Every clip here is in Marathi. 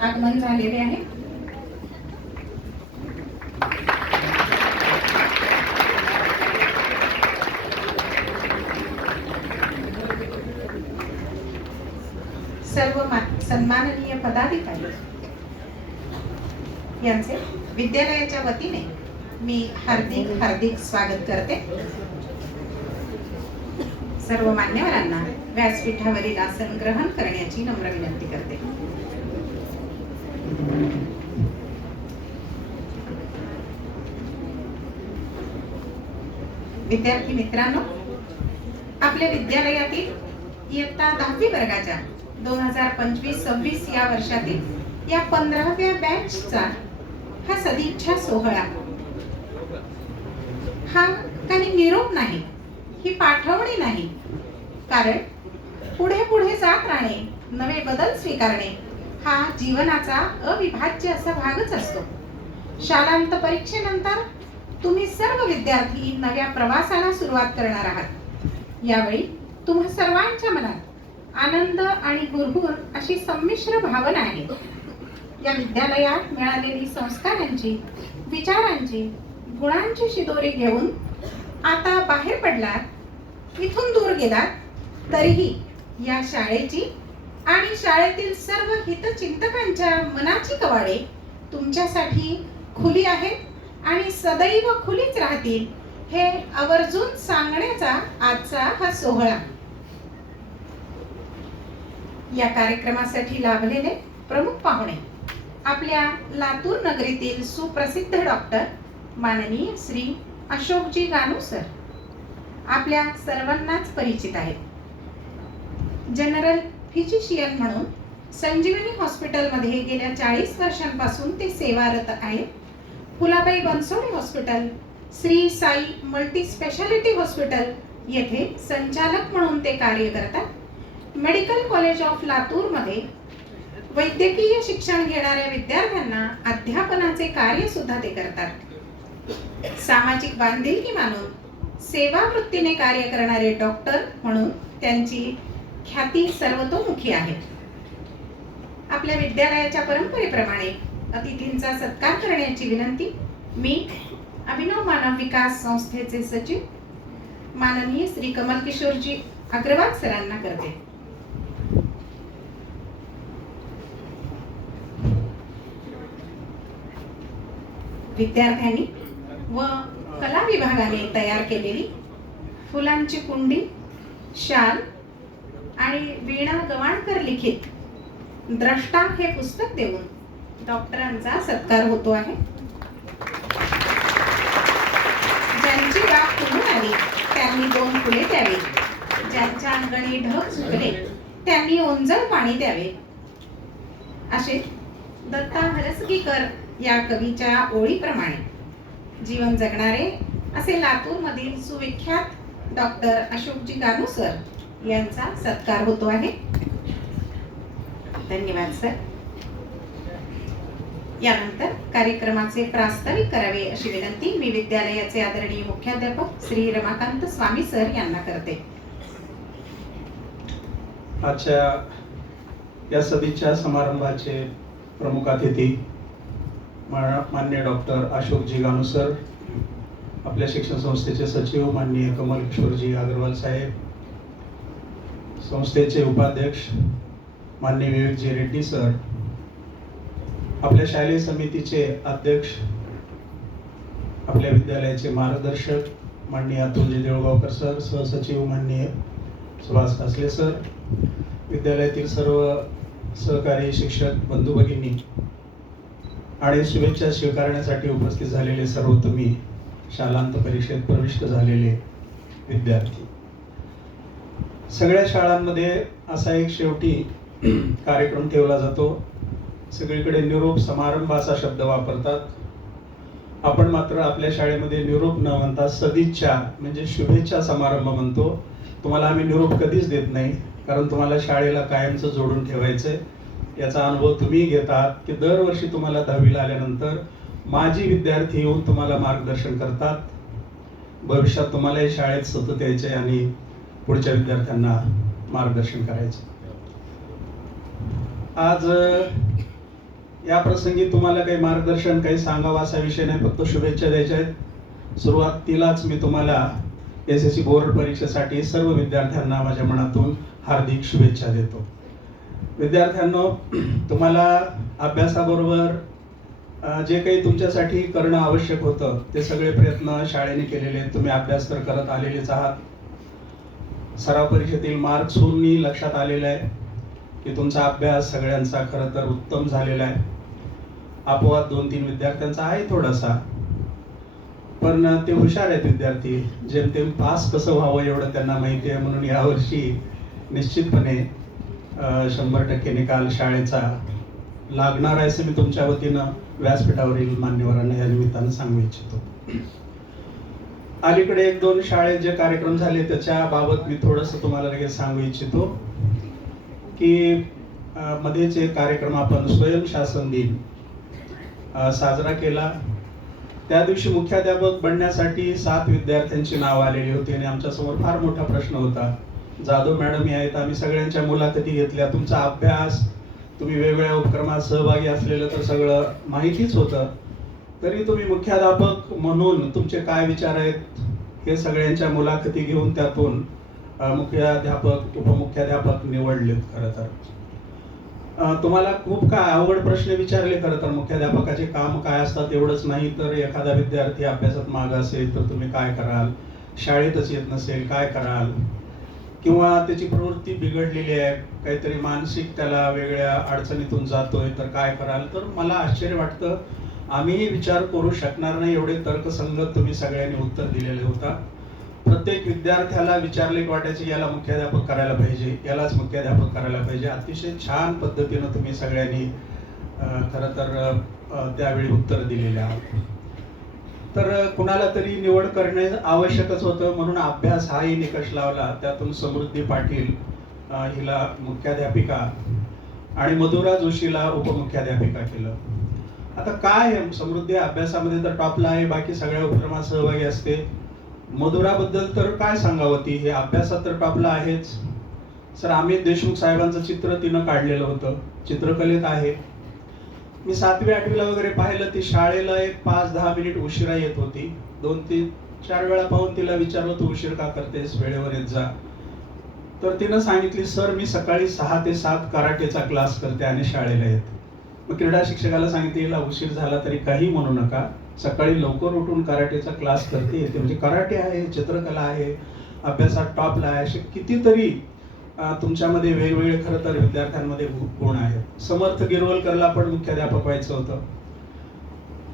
आगमन झालेले आहे। सर्व सन्माननीय पदाधिकारी यांचे विद्यालयाच्या वतीने मी हार्दिक स्वागत करते। सर्व मान्यवरांना व्यासपीठावरील आसन ग्रहण करण्याची नम्र विनंती करते। विद्यार्थी मित्रांनो, आपल्या विद्यालयातील इयत्ता 10वी वर्गाच्या 2025-26 या वर्षातील या 15व्या बॅचचा हा सदिच्छा सोहळा हा काही निरोप नाही, ही पाठवणी नाही, कारण पुढे पुढे जात राहणे, नवे बदल स्वीकारणे हा जीवनाचा अविभाज्य असा भागच असतो। शालांत परीक्षेनंतर तुम्ही सर्व विद्यार्थी नव्या प्रवासाला सुरुवात करणार आहात। यावेळी तुम्हा सर्वांच्या मनात आनंद आणि हुरहुर अशी संमिश्र भावना आहे। या विद्यालयात मिळालेली संस्कारांची, विचारांची, गुणांची शिदोरी घेऊन आता बाहेर पडलात, इथून दूर गेलात तरीही या शाळेची आणि शाळेतील सर्व हितचिंतकांच्या मनाची कवाडे तुमच्यासाठी खुली आहेत आणि सदैव खुलीच राहतील, हे आवर्जून सांगण्याचा आजचा हा सोहळा। या कार्यक्रमासाठी लाभलेले प्रमुख पाहुणे आपल्या लातूर नगरीतील सुप्रसिद्ध डॉक्टर माननीय श्री अशोकजी गानू सर आपल्या सर्वांनाच परिचित आहेत। जनरल फिजिशियन म्हणून संजीवनी हॉस्पिटलमध्ये गेल्या 40 वर्षांपासून ते सेवारत आहेत। Phulabai Bansode hospital, Shri Sai multi speciality hospital येथे संचालक म्हणून ते कार्य करतात। मेडिकल कॉलेज ऑफ लातूर मध्ये वैद्यकीय शिक्षण घेणाऱ्या विद्यार्थ्यांना अध्यापनाचे कार्य सुद्धा ते करतात। सामाजिक बांधिलकी मानून सेवा वृत्तीने कार्य करणारे डॉक्टर म्हणून त्यांची ख्याती सर्वतोमुखी आहे। आपल्या विद्यालयाच्या परंपरेप्रमाणे अतिथींचा सत्कार करण्याची विनंती मी अभिनव मानव विकास संस्थेचे सचिव माननीय श्री कमल किशोरजी अग्रवाल सरांना करते। विद्यार्थ्यांनी व कला विभागाने तयार केलेली फुलांची कुंडी, शाल आणि वीणा गवाणकर लिखित द्रष्टा हे पुस्तक देऊन डॉक्टरांचा सत्कार होतो आहे। ज्यांची बाग फुलून आली त्यांनी 2 फुले द्यावी, ज्यांच्या अंगणी ढग सुकले त्यांनी ओंजळ पाणी द्यावे, असे दत्ता हरसगीकर या कवीच्या ओळीप्रमाणे जीवन जगणारे असे लातूर मधील सुविख्यात डॉक्टर अशोकजी गानू सर यांचा सत्कार होतो आहे। धन्यवाद सर। यानंतर कार्यक्रमाचे प्रास्ताविक करावे अशी विनंती मी विद्यालयाचे आदरणीय मुख्याध्यापक श्री रमाकांत स्वामी सर यांना करते। आजच्या या सदिच्छा समारंभाचे प्रमुख अतिथी माननीय डॉक्टर अशोकजी गानू सर, आपल्या शिक्षण संस्थेचे सचिव माननीय कमल किशोरजी अग्रवाल साहेब, संस्थेचे उपाध्यक्ष माननीय विवेकजी रेड्डी सर, आपल्या शालेय समितीचे अध्यक्ष, आपल्या विद्यालयाचे मार्गदर्शक माननीय अतुलजी देऊळगावकर सर, सहसचिव माननीय सुभाष कासले सर, विद्यालयातील सर्व सहकारी शिक्षक बंधू भगिनी आणि शुभेच्छा स्वीकारण्यासाठी उपस्थित झालेले सर्व तुम्ही शालांत परीक्षेत प्रविष्ट झालेले विद्यार्थी। सगळ्या शाळांमध्ये असा एक शेवटी कार्यक्रम ठेवला जातो, सगळीकडे निरोप समारंभ असा शब्द वापरतात। आपण मात्र आपल्या शाळेमध्ये निरोप न म्हणता सदिच्छा म्हणजे शुभेच्छा समारंभ म्हणतो। तुम्हाला आम्ही निरोप कधीच देत नाही, कारण तुम्हाला शाळेला कायमचं जोडून ठेवायचंय। याचा अनुभव तुम्ही घेतात की दरवर्षी तुम्हाला 10वीला आल्यानंतर माजी विद्यार्थी येऊन तुम्हाला मार्गदर्शन करतात। भविष्यात तुम्हाला शाळेत सतत यायचे आणि पुढच्या विद्यार्थ्यांना मार्गदर्शन करायचे। आज या प्रसंगी तुम्हाला काही मार्गदर्शन, काही सांगावं असा विषय नाही, फक्त शुभेच्छा द्यायच्या आहेत. सुरुवातीलाच मी तुम्हाला SSC बोर्ड परीक्षेसाठी सर्व विद्यार्थ्यांना माझ्या मनातून हार्दिक शुभेच्छा देतो. विद्यार्थ्यांनो, तुम्हाला अभ्यासाबरोबर जे काही तुमच्यासाठी करणं आवश्यक होतं ते सगळे प्रयत्न शाळेने केलेले आहेत. तुम्ही अभ्यास तर करत आलेलेच आहात. सराव परीक्षेतील मार्क्सहूनही लक्षात आलेलं आहे की तुमचा अभ्यास सगळ्यांचा खरं तर उत्तम झालेला आहे. अपवाद 2-3 विद्यार्थ्यांचा आहे थोडासा, पण ते हुशार आहेत विद्यार्थी. जेमतेम पास कसं व्हावं एवढं त्यांना माहिती आहे. म्हणून यावर्षी निश्चितपणे 100% निकाल शाळेचा लागणार आहे असं मी तुमच्या वतीनं व्यासपीठावरील मान्यवरांना या निमित्तानं सांगू इच्छितो. अलीकडे 1-2 शाळेत जे कार्यक्रम झाले त्याच्या बाबत मी थोडंसं तुम्हाला लगेच सांगू इच्छितो की मध्येच एक कार्यक्रम आपण स्वयंशासन दिन साजरा केला. त्या दिवशी मुख्याध्यापक बनण्यासाठी 7 विद्यार्थ्यांची नाव आलेली होती आणि आमच्यासमोर फार मोठा प्रश्न होता. जाधव मॅडम आहेत, आम्ही सगळ्यांच्या मुलाखती घेतल्या, तुमचा अभ्यास, तुम्ही वेगवेगळ्या उपक्रमात सहभागी असलेलं तर सगळं माहितीच होतं, तरी तुम्ही मुख्याध्यापक म्हणून तुमचे काय विचार आहेत हे सगळ्यांच्या मुलाखती घेऊन त्यातून मुख्याध्यापक, उपमुख्याध्यापक निवडलेत. खरं तर तुम्हाला खूप काय अवघड प्रश्न विचारले. खरं तर मुख्याध्यापकाचे काम काय असतात एवढंच नाही, तर एखादा विद्यार्थी अभ्यासात मागं असेल तर तुम्ही काय कराल, शाळेतच येत नसेल काय कराल, किंवा त्याची प्रवृत्ती बिघडलेली आहे, काहीतरी मानसिक त्याला वेगळ्या अडचणीतून जातोय तर काय कराल. तर मला आश्चर्य वाटतं, आम्हीही विचार करू शकणार नाही एवढे तर्कसंगत तुम्ही सगळ्यांनी उत्तर दिलेले होता. प्रत्येक विद्यार्थ्याला विचारले की वाटायचे याला मुख्याध्यापक करायला पाहिजे, यालाच मुख्याध्यापक करायला पाहिजे. अतिशय छान पद्धतीनं तुम्ही सगळ्यांनी खरं तर त्यावेळी उत्तर दिलेले आहात. तर कुणाला तरी निवड करणे आवश्यकच होतं, म्हणून अभ्यास हाही निकष लावला. त्यातून समृद्धी पाटील हिला मुख्याध्यापिका आणि मधुरा जोशीला उपमुख्याध्यापिका केलं. आता काय आहे, समृद्धी अभ्यासामध्ये तर टॉपला आहे, बाकी सगळ्या उपक्रमात सहभागी असते. मधुराबद्दल तर काय सांगावं, ती हे अभ्यासात तर टॉपला आहेच. सर अमित देशमुख साहेबांचं चित्र तिनं काढलेलं होतं, चित्रकलेत आहे. मी 7वी-8वीला वगैरे पाहिलं, ती शाळेला एक 5-10 मिनिट उशिरा येत होती. 2-3-4 वेळा पाहून तिला विचारलं तू उशीर का करतेस, वेळेवर येत जा. तर तिनं सांगितली सर मी सकाळी 6 ते 7 कराटेचा क्लास करते आणि शाळेला येते. मग क्रीडा शिक्षकाला सांगितले हिला उशीर झाला तरी काही म्हणू नका, सकाळी लवकर उठून कराटेचा क्लास करते येते. म्हणजे कराटे आहे, चित्रकला आहे, अभ्यासात टॉपला आहे, असे कितीतरी तुमच्यामध्ये वेगवेगळे खरं तर विद्यार्थ्यांमध्ये गुण आहेत. समर्थ गिरवलकरला पण मुख्याध्यापक व्हायचं होतं.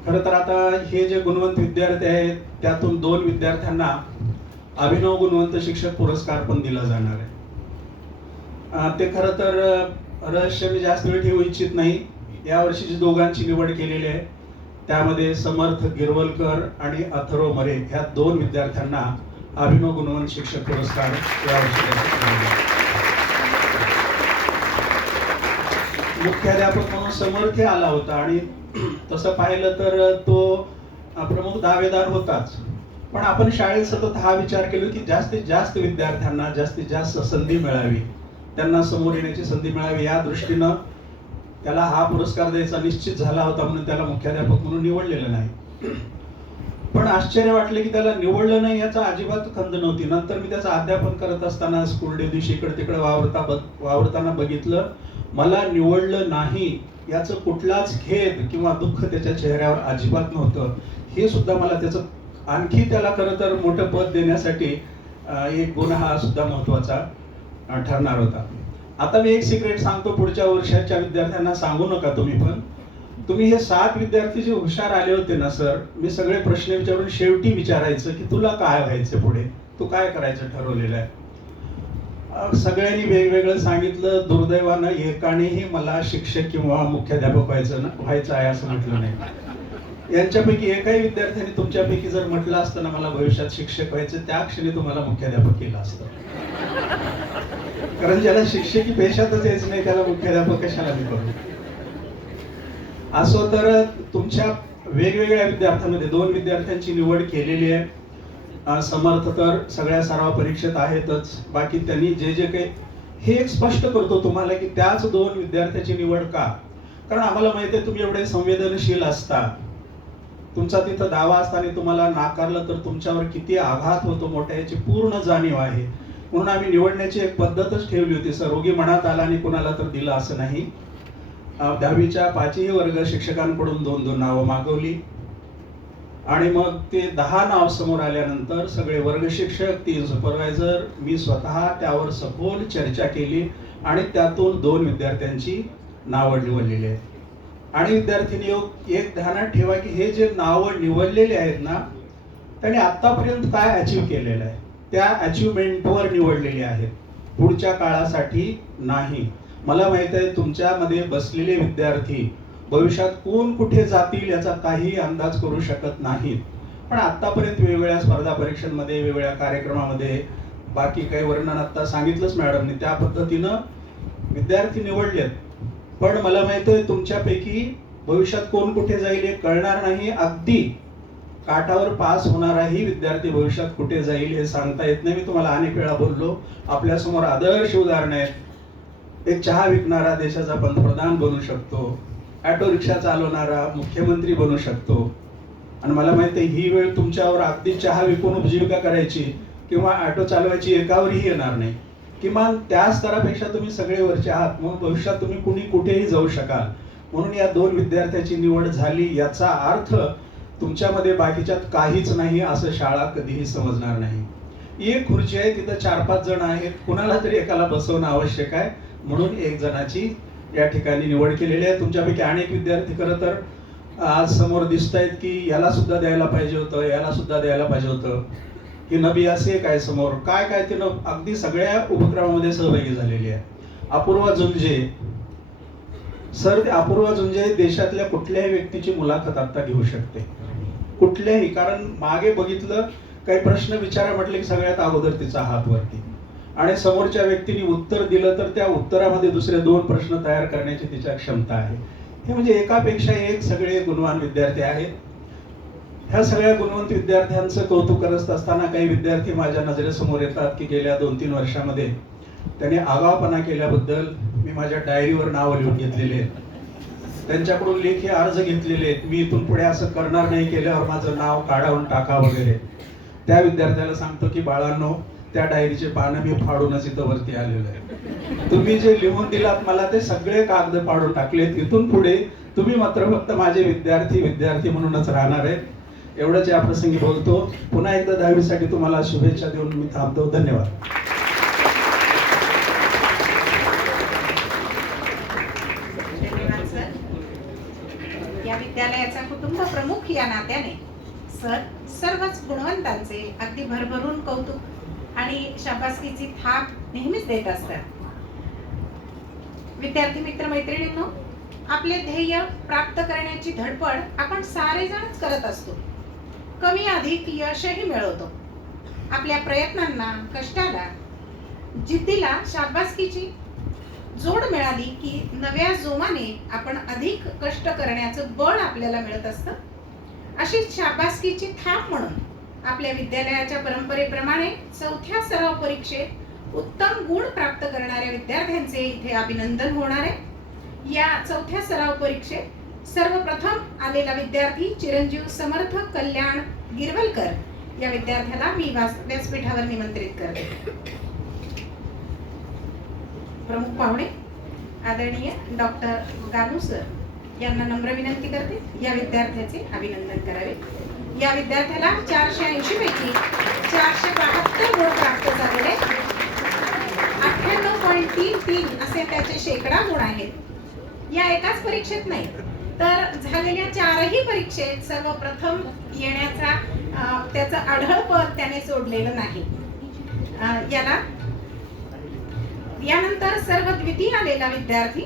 खरं तर आता हे जे गुणवंत विद्यार्थी आहेत त्यातून 2 विद्यार्थ्यांना अभिनव गुणवंत शिक्षक पुरस्कार पण दिला जाणार आहे. ते खरं तर रहस्य मी जास्त वेळ ठेवू इच्छित नाही. यावर्षी जी दोघांची निवड केलेली आहे त्यामध्ये समर्थ गिरवलकर आणि अथर्व मरे ह्या 2 विद्यार्थ्यांना अभिनव गुणवंत शिक्षक पुरस्कार यावर्षी. मुख्याध्यापक म्हणून समर्थ आला होता आणि तसं पाहिलं तर तो प्रमुख दावेदार होताच, पण आपण शाळेत सतत हा विचार केला की जास्तीत जास्त विद्यार्थ्यांना जास्तीत जास्त संधी मिळावी, त्यांना समोर येण्याची संधी मिळावी, या दृष्टीनं त्याला हा पुरस्कार द्यायचा निश्चित झाला होता, म्हणून त्याला मुख्याध्यापक म्हणून निवडलेलं नाही. पण आश्चर्य वाटले की त्याला निवडलं नाही याचा अजिबात खंत नव्हती. नंतर मी त्याचं अध्यापन करत असताना स्कूल डे दिवशी इकडे तिकडे वावरताना बघितलं, मला निवडलं नाही याचं कुठलाच खेद किंवा दुःख त्याच्या चेहऱ्यावर अजिबात नव्हतं. हे सुद्धा मला त्याचं आणखी त्याला खरं तर मोठं पद देण्यासाठी एक गुण हा सुद्धा महत्वाचा ठरणार होता. आता मी एक सिक्रेट सांगतो, पुढच्या वर्षाच्या विद्यार्थ्यांना सांगू नका तुम्ही, पण तुम्ही हे 7 विद्यार्थी जे हुशार आले होते ना सर, मी सगळे प्रश्न विचारून शेवटी विचारायचं की तुला काय व्हायचं पुढे, तू काय करायचं ठरवलेलं आहे. सगळ्यांनी वेगवेगळं सांगितलं. दुर्दैवानं एकानेही मला शिक्षक किंवा मुख्याध्यापक व्हायचं आहे असं म्हटलं नाही. यांच्यापैकी एकाही विद्यार्थ्यांनी तुमच्यापैकी जर म्हटलं असतं ना मला भविष्यात शिक्षक व्हायचं, त्या क्षणी तुम्हाला मुख्याध्यापक केलं असतं. कारण ज्याला शिक्षकी पेशातच यायचं नाही त्याला मुख्याध्यापक कशाला मी करू. असो तर तुमच्या वेगवेगळ्या विद्यार्थ्यांमध्ये 2 विद्यार्थ्यांची निवड केलेली आहे. समर्थ तर सगळ्या सराव परीक्षेत आहेतच, बाकी त्यांनी जे जे काही, हे एक स्पष्ट करतो तुम्हाला की त्याच 2 विद्यार्थ्याची निवड का, कारण आम्हाला माहिती आहे तुम्ही एवढे संवेदनशील असता, तुमचा तिथं दावा असताना तुम्हाला नाकारलं तर तुमच्यावर किती आघात होतो मोठ्या, याची पूर्ण जाणीव आहे. म्हणून आम्ही निवडण्याची एक पद्धतच ठेवली होती. सरोगी मनात आला आणि कुणाला तर दिलं असं नाही. 10वीच्या 5ही वर्ग शिक्षकांकडून 2-2 नावं मागवली आणि मग ते 10 नाव समोर आल्यानंतर सगळे वर्ग शिक्षक, 3 सुपरवायझर, मी स्वतः त्यावर सखोल चर्चा केली आणि त्यातून 2 विद्यार्थ्यांची नावं निवडलेली आहेत. आणि विद्यार्थिनी एक ध्यानात ठेवा की हे जे नावं निवडलेले आहेत ना, त्यांनी आतापर्यंत काय अचीव केलेलं आहे त्या अचिव्हमेंटवर निवडलेले आहेत, पुढच्या काळासाठी नाही. मला माहित आहे तुमच्यामध्ये बसलेले विद्यार्थी भविष्यात कोण कुठे जातील याचा काही अंदाज करू शकत नाहीत. पण आतापर्यंत वेगवेगळ्या स्पर्धा परीक्षांमध्ये, वेगवेगळ्या कार्यक्रमामध्ये, बाकी काही वर्णन आता सांगितलंच मॅडमने, त्या पद्धतीनं विद्यार्थी निवडलेत. पण मला माहित आहे तुमच्यापैकी भविष्यात कोण कुठे जाईल हे कळणार नाही. अगदी काठावर पास होणाराही विद्यार्थी भविष्यात कुठे जाईल हे सांगता येत नाही. मी तुम्हाला अनेक वेळा बोललो, आपल्यासमोर आदर्श उदाहरण आहेत. एक चहा विकणारा देशाचा पंतप्रधान बनू शकतो, ऑटो रिक्षा चालवणारा मुख्यमंत्री बनू शकतो. आणि मला माहिती आहे ही वेळ तुमच्यावर अगदी चहा विकून उपजीविका करायची किंवा ऑटो चालवायची एकावरही येणार नाही. किमान त्या स्तरापेक्षा तुम्ही सगळे वरचे आहात, म्हणून भविष्यात तुम्ही कुणी कुठेही जाऊ शकाल. म्हणून या 2 विद्यार्थ्यांची निवड झाली याचा अर्थ तुमच्यामध्ये बाकीच्यात काहीच नाही असं शाळा कधीही समजणार नाही. एक खुर्ची आहे, तिथं 4-5 जण आहेत, कुणाला तरी एकाला बसवणं आवश्यक आहे. म्हणून 1 जणाची या ठिकाणी निवड केलेली आहे. तुमच्यापैकी अनेक विद्यार्थी खरं तर आज समोर दिसत आहेत की याला सुद्धा द्यायला पाहिजे होतं, याला सुद्धा द्यायला पाहिजे होतं, की नबी असे काय समोर काय काय ते अगदी सगळ्या उपक्रमामध्ये सहभागी झालेली आहे. अपूर्वा झुंजे सर, अपूर्वा झुंजे देशातल्या कुठल्याही व्यक्तीची मुलाखत आता घेऊ शकते, कुठल्याही. कारण मागे बघितलं काही प्रश्न विचारा म्हटले की सगळ्यात अगोदर तिचा हात वरती आणि समोरच्या व्यक्तीने उत्तर दिलं तर त्या उत्तरामध्ये दुसरे 2 प्रश्न तयार करण्याची तिच्या क्षमता आहे. हे म्हणजे एकापेक्षा एक सगळे गुणवान विद्यार्थी आहेत. ह्या सगळ्या गुणवंत विद्यार्थ्यांचं कौतुक करत असताना काही विद्यार्थी माझ्या नजरेसमोर येतात की गेल्या 2-3 वर्षामध्ये त्यांनी आगाऊपणा केल्याबद्दल मी माझ्या डायरीवर नावं लिहून घेतलेले आहेत, त्यांच्याकडून लेखी अर्ज घेतलेले आहेत. मी इथून पुढे असं करणार नाही, केल्यावर माझं नाव काढावून टाका वगैरे. त्या विद्यार्थ्याला सांगतो की बाळांनो, त्या डायरीचे पानं मी फाडूनच इथं वरती आलेलो आहे. तुम्ही जे लिहून दिलात मला ते सगळे कागद फाडून टाकलेत. इथून पुढे तुम्ही मात्र फक्त माझे विद्यार्थी म्हणूनच राहणार आहेत. एवढंच या प्रसंगी बोलतो. पुन्हा एकदा 10वीसाठी तुम्हाला शुभेच्छा देऊन मी थांबतो. धन्यवाद. धन्यवाद सर. या विद्यालयाचा कुटुंब प्रमुख या नात्याने सर सर्वच गुणवंतांचे अगदी भरभरून कौतुक आणि शाबासकीची थाप नेहमीच देत असतात. विद्यार्थी मित्र मैत्रिणींनो, आपले ध्येय प्राप्त करण्याची धडपड आपण सारेजणच करत असतो. कमी अधिक यशही मिळवतो. आपल्या प्रयत्नांना, कष्टाला, जिद्दीला शाबासकीची जोड मिळाली की नव्या जोमाने आपण अधिक कष्ट करण्याचं बळ आपल्याला मिळत असतं. अशी शाबासकीची थाप म्हणून आपल्या विद्यालयाच्या परंपरेप्रमाणे 4थ्या सराव परीक्षेत उत्तम गुण प्राप्त करणाऱ्या विद्यार्थ्यांचे इथे अभिनंदन होणार आहे. या 4थ्या सराव परीक्षेत सर्वप्रथम आलेला विद्यार्थी चिरंजीव समर्थ कल्याण गिरवलकर या विद्यार्थ्याला मी व्यासपीठावर निमंत्रित करते. प्रमुख पाहुणे आदरणीय डॉक्टर गानू सर यांना नम्र विनंती करते या विद्यार्थ्याचे अभिनंदन करावे. या विद्यार्थ्याला 480 पैकी 472 गुण प्राप्त झालेले, 98.33 असे त्याचे शेकडा गुण आहेत. या एकाच परीक्षेत नाही तर झालेल्या 4ही परीक्षेत सर्वप्रथम येण्याचा त्याचं आढळ पद त्याने सोडलेलं नाही. यानंतर सर्व द्वितीय आलेला विद्यार्थी,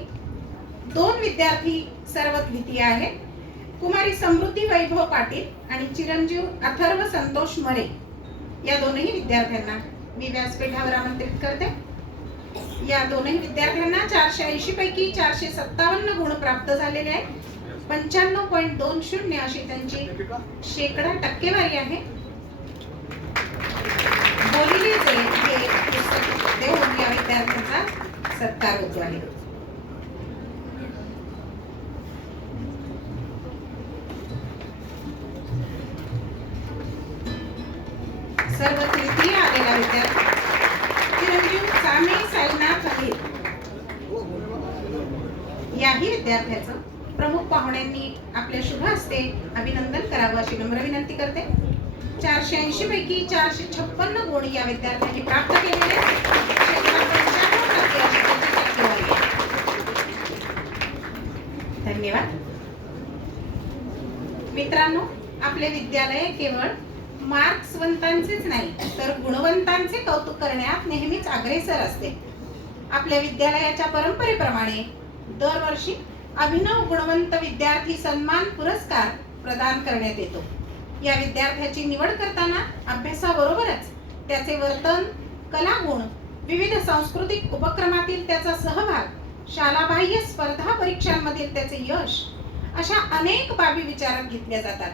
2 विद्यार्थी सर्व द्वितीय आहेत. कुमारी समृद्धी वैभव पाटील आणि चिरंजीव अथर्व संतोष मरे या 2ही विद्यार्थ्यांना मी व्यासपीठावर आमंत्रित करते. या 2ही विद्यार्थ्यांना 480 पैकी 457 गुण प्राप्त झालेले आहेत. 95.20 अशी त्यांची शेकडा टक्केवारी आहे. बोलिलेचे हे पुस्तक देऊन या विद्यार्थ्यांचा सत्कार होतो आहे. याही विद्यार्थ्याचं प्रमुख पाहुण्यांनी आपल्या शुभ हस्ते अभिनंदन करावं अशी नम्र विनंती करते. 480 पैकी 456 गुण या विद्यार्थ्यांनी प्राप्त केलेले आहेत. शेकडा 95% अशी त्यांची टक्केवारी आहे. धन्यवाद. मित्रांनो, आपले विद्यालय केवळ मार्क्सवंतांचेच नाही तर गुणवंतांचे कौतुक करण्यात नेहमीच अग्रेसर असते. आपल्या विद्यालयाच्या परंपरेप्रमाणे दरवर्षी अभिनव गुणवंत विद्यार्थी सन्मान पुरस्कार प्रदान करण्यात येतो. या विद्यार्थ्याची निवड करताना अभ्यासाबरोबरच त्याचे वर्तन, कलागुण, विविध सांस्कृतिक उपक्रमातील त्याचा सहभाग, शालाबाह्य स्पर्धा परीक्षांमधील त्याचे यश अशा अनेक बाबी विचारात घेतल्या जातात.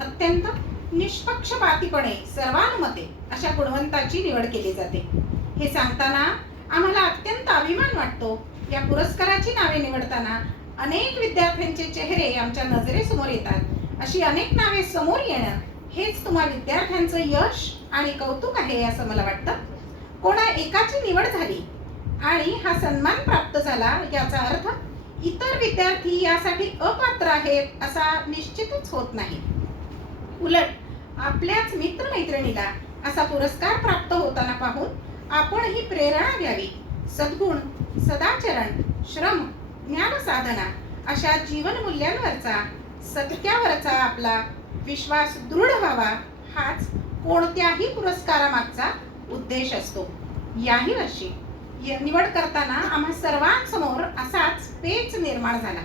अत्यंत निष्पक्षपातीपणे सर्वानुमते अशा गुणवंताची निवड केली जाते. हे सांगताना आम्हाला अत्यंत अभिमान वाटतो. या पुरस्काराची नावे निवडताना अनेक विद्यार्थ्यांचे चेहरे आमच्या नजरेसमोर येतात. अशी अनेक नावे समोर येणं हेच तुम्हा विद्यार्थ्यांचं यश आणि कौतुक आहे असं मला वाटतं. कोणा एकाची निवड झाली आणि हा सन्मान प्राप्त झाला याचा अर्थ इतर विद्यार्थी यासाठी अपात्र आहेत असा निश्चितच होत नाही. उलट आपल्याच मित्रमैत्रिणीला असा पुरस्कार प्राप्त होताना पाहून आपणही प्रेरणा घ्यावी. सद्गुण, सदाचरण, श्रम, ज्ञानसाधना अशा जीवनमूल्यांवरचा, सत्यावरचा आपला विश्वास दृढ व्हावा हाच कोणत्याही पुरस्कारामागचा उद्देश असतो. याही वर्षी निवड करताना आम्हा सर्वांसमोर असाच पेच निर्माण झाला.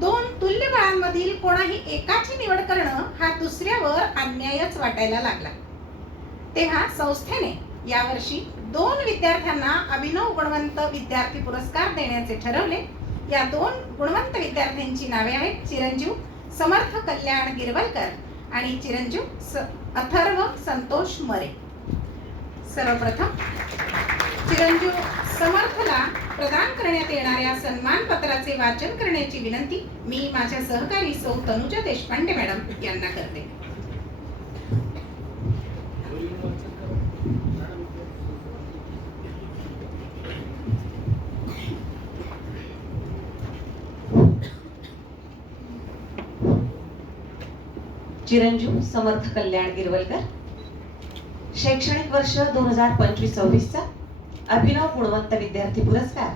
2 तुल्य बाळांमधील कोणाही एकाची निवड करणं हा दुसऱ्यावर अन्यायच वाटायला लागला. तेव्हा संस्थेने यावर्षी 2 विद्यार्थ्यांना अभिनव गुणवंत विद्यार्थी पुरस्कार देण्याचे ठरवले. या 2 गुणवंत विद्यार्थ्यांची नावे आहेत चिरंजीव समर्थ कल्याण गिरवलकर आणि चिरंजीव अथर्व संतोष मरे. सर्वप्रथम चिरंजीव समर्थला प्रदान करण्यात येणाऱ्या सन्मान पत्राचे वाचन करण्याची विनंती मी माझ्या सहकारी सौ तनुजा देशपांडे मॅडम यांना करते. चिरंजीव समर्थ कल्याण गिरवलकर, शैक्षणिक वर्ष 2025-26 चा अभिनव गुणवंत विद्यार्थी पुरस्कार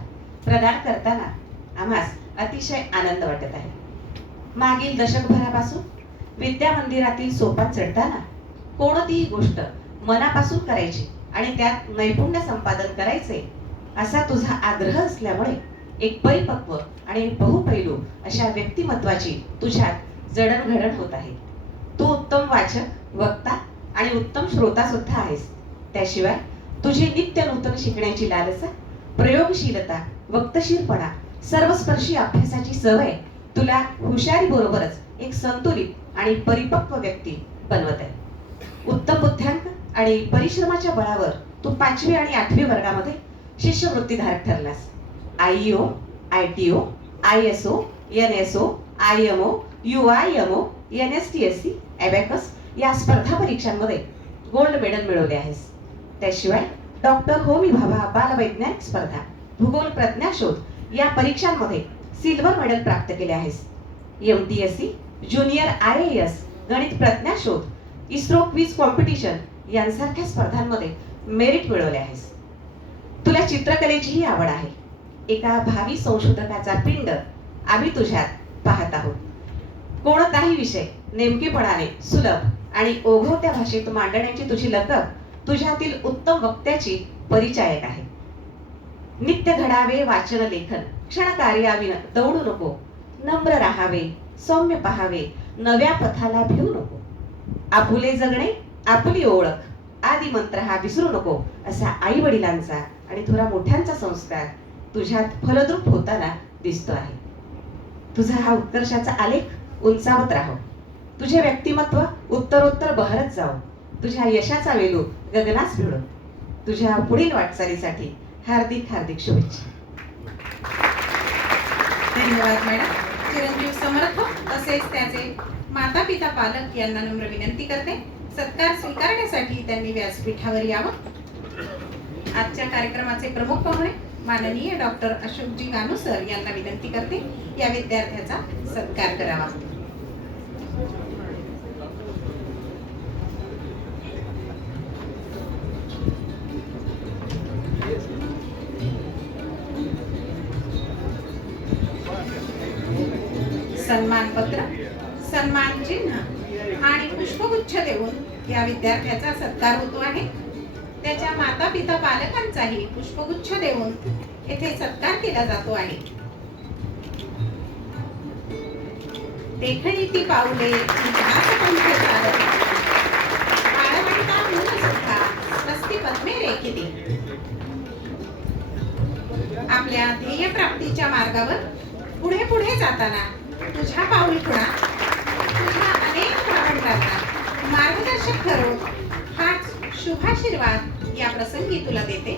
प्रदान करताना आम्हास अतिशय आनंद वाटत आहे. मागील दशकभरापासून विद्या मंदिरातील सोपान चढताना कोणतीही गोष्ट मनापासून करायची आणि त्यात नैपुण्य संपादन करायचे असा तुझा आग्रह असल्यामुळे एक परिपक्व आणि बहुपैलू अशा व्यक्तिमत्वाची तुझ्यात जडणघडण होत आहे. तू उत्तम वाचक, वक्ता आणि उत्तम श्रोता सुद्धा आहेस. त्याशिवाय तुझी नित्य नूतन शिकण्याची लालसा, प्रयोगशीलता, वक्तशीरपणा, सर्वस्पर्शी अभ्यासाची सवय तुला हुशारी बरोबरच एक संतुलित आणि परिपक्व व्यक्ती बनवत आहे. उत्तम बुद्ध्यांक आणि परिश्रमाच्या बळावर तू 5वी आणि 8वी वर्गामध्ये शिष्यवृत्तीधारक ठरलास. IEO, ITO, ISO, NSO, IMO, UIMO, NSTSC, abacus या स्पर्धा परीक्षांमध्ये गोल्ड मेडल मिळवले आहेस. त्याशिवाय डॉक्टर होमी भाभा बालवैज्ञानिक स्पर्धा, भूगोल प्रज्ञाशोध या परीक्षांमध्ये सिल्वर मेडल प्राप्त केले आहेस. MTSC, ज्युनियर IAS, गणित प्रज्ञाशोध, इस्रो क्विज कॉम्पिटिशन यांसारख्या स्पर्धांमध्ये मेरिट मिळवले आहेस. तुला चित्रकलेचीही आवड आहे. एका भावी संशोधकाचा पिंड आम्ही तुझ्यात पाहत आहोत. कोणताही विषय नेमकेपणाने, सुलभ आणि ओघवत्या भाषेत मांडण्याची तुझी लकब तुझ्यातील उत्तम वक्त्याची परिचायक आहे. नित्य घडावे वाचन लेखन, क्षण कार्याविन दौडू नको, नम्र राहावे, सौम्य पाहावे, नव्या पथाला भिवू नको, आपुले जगणे आपुली ओळख आदी मंत्र हा विसरू नको असा आई वडिलांचा आणि थोरा मोठ्यांचा संस्कार तुझ्यात फलद्रूप होताना दिसतो आहे. तुझा हा उत्कर्षाचा आलेख उंचावत राहो. तुझे व्यक्तिमत्व उत्तरोत्तर बहरत जाओ. तुझ्या यशाचा वेलू गगनास भिडो. तुझ्या पुढील वाटचालीसाठी हार्दिक हार्दिक शुभेच्छा. धन्यवाद मॅडम. चिरंजीव समर्थ तसेच त्याचे माता पिता पालक यांना नम्र विनंती करते. सत्कार स्वीकारण्यासाठी त्यांनी व्यासपीठावर यावं. आजच्या कार्यक्रमाचे प्रमुख पाहुणे माननीय डॉक्टर अशोकजी गानू सर यांना विनंती करते या विद्यार्थ्याचा सत्कार करावा. सन्मानपत्र, सन्मान चिन्ह आणि पुष्पगुच्छ देऊन या विद्यार्थ्याचा सत्कार होतो आहे. त्याच्या माता पिता पालकांचाही पुष्पगुच्छ देऊन येथे सत्कार केला जातो आहे. देखणी ती पाऊले इतिहास पंथ चालत, बाळवंता मूल सुद्धा स्वस्ती पद्मे रेखिते. आपल्या ध्येय प्राप्तीच्या मार्गावर पुढे पुढे जाताना तुझ्या पाऊल खुणा तुझ्या अनेक भावंडांना मार्गदर्शक ठरवून हाच शुभाशीर्वाद या प्रसंगी तुला देते.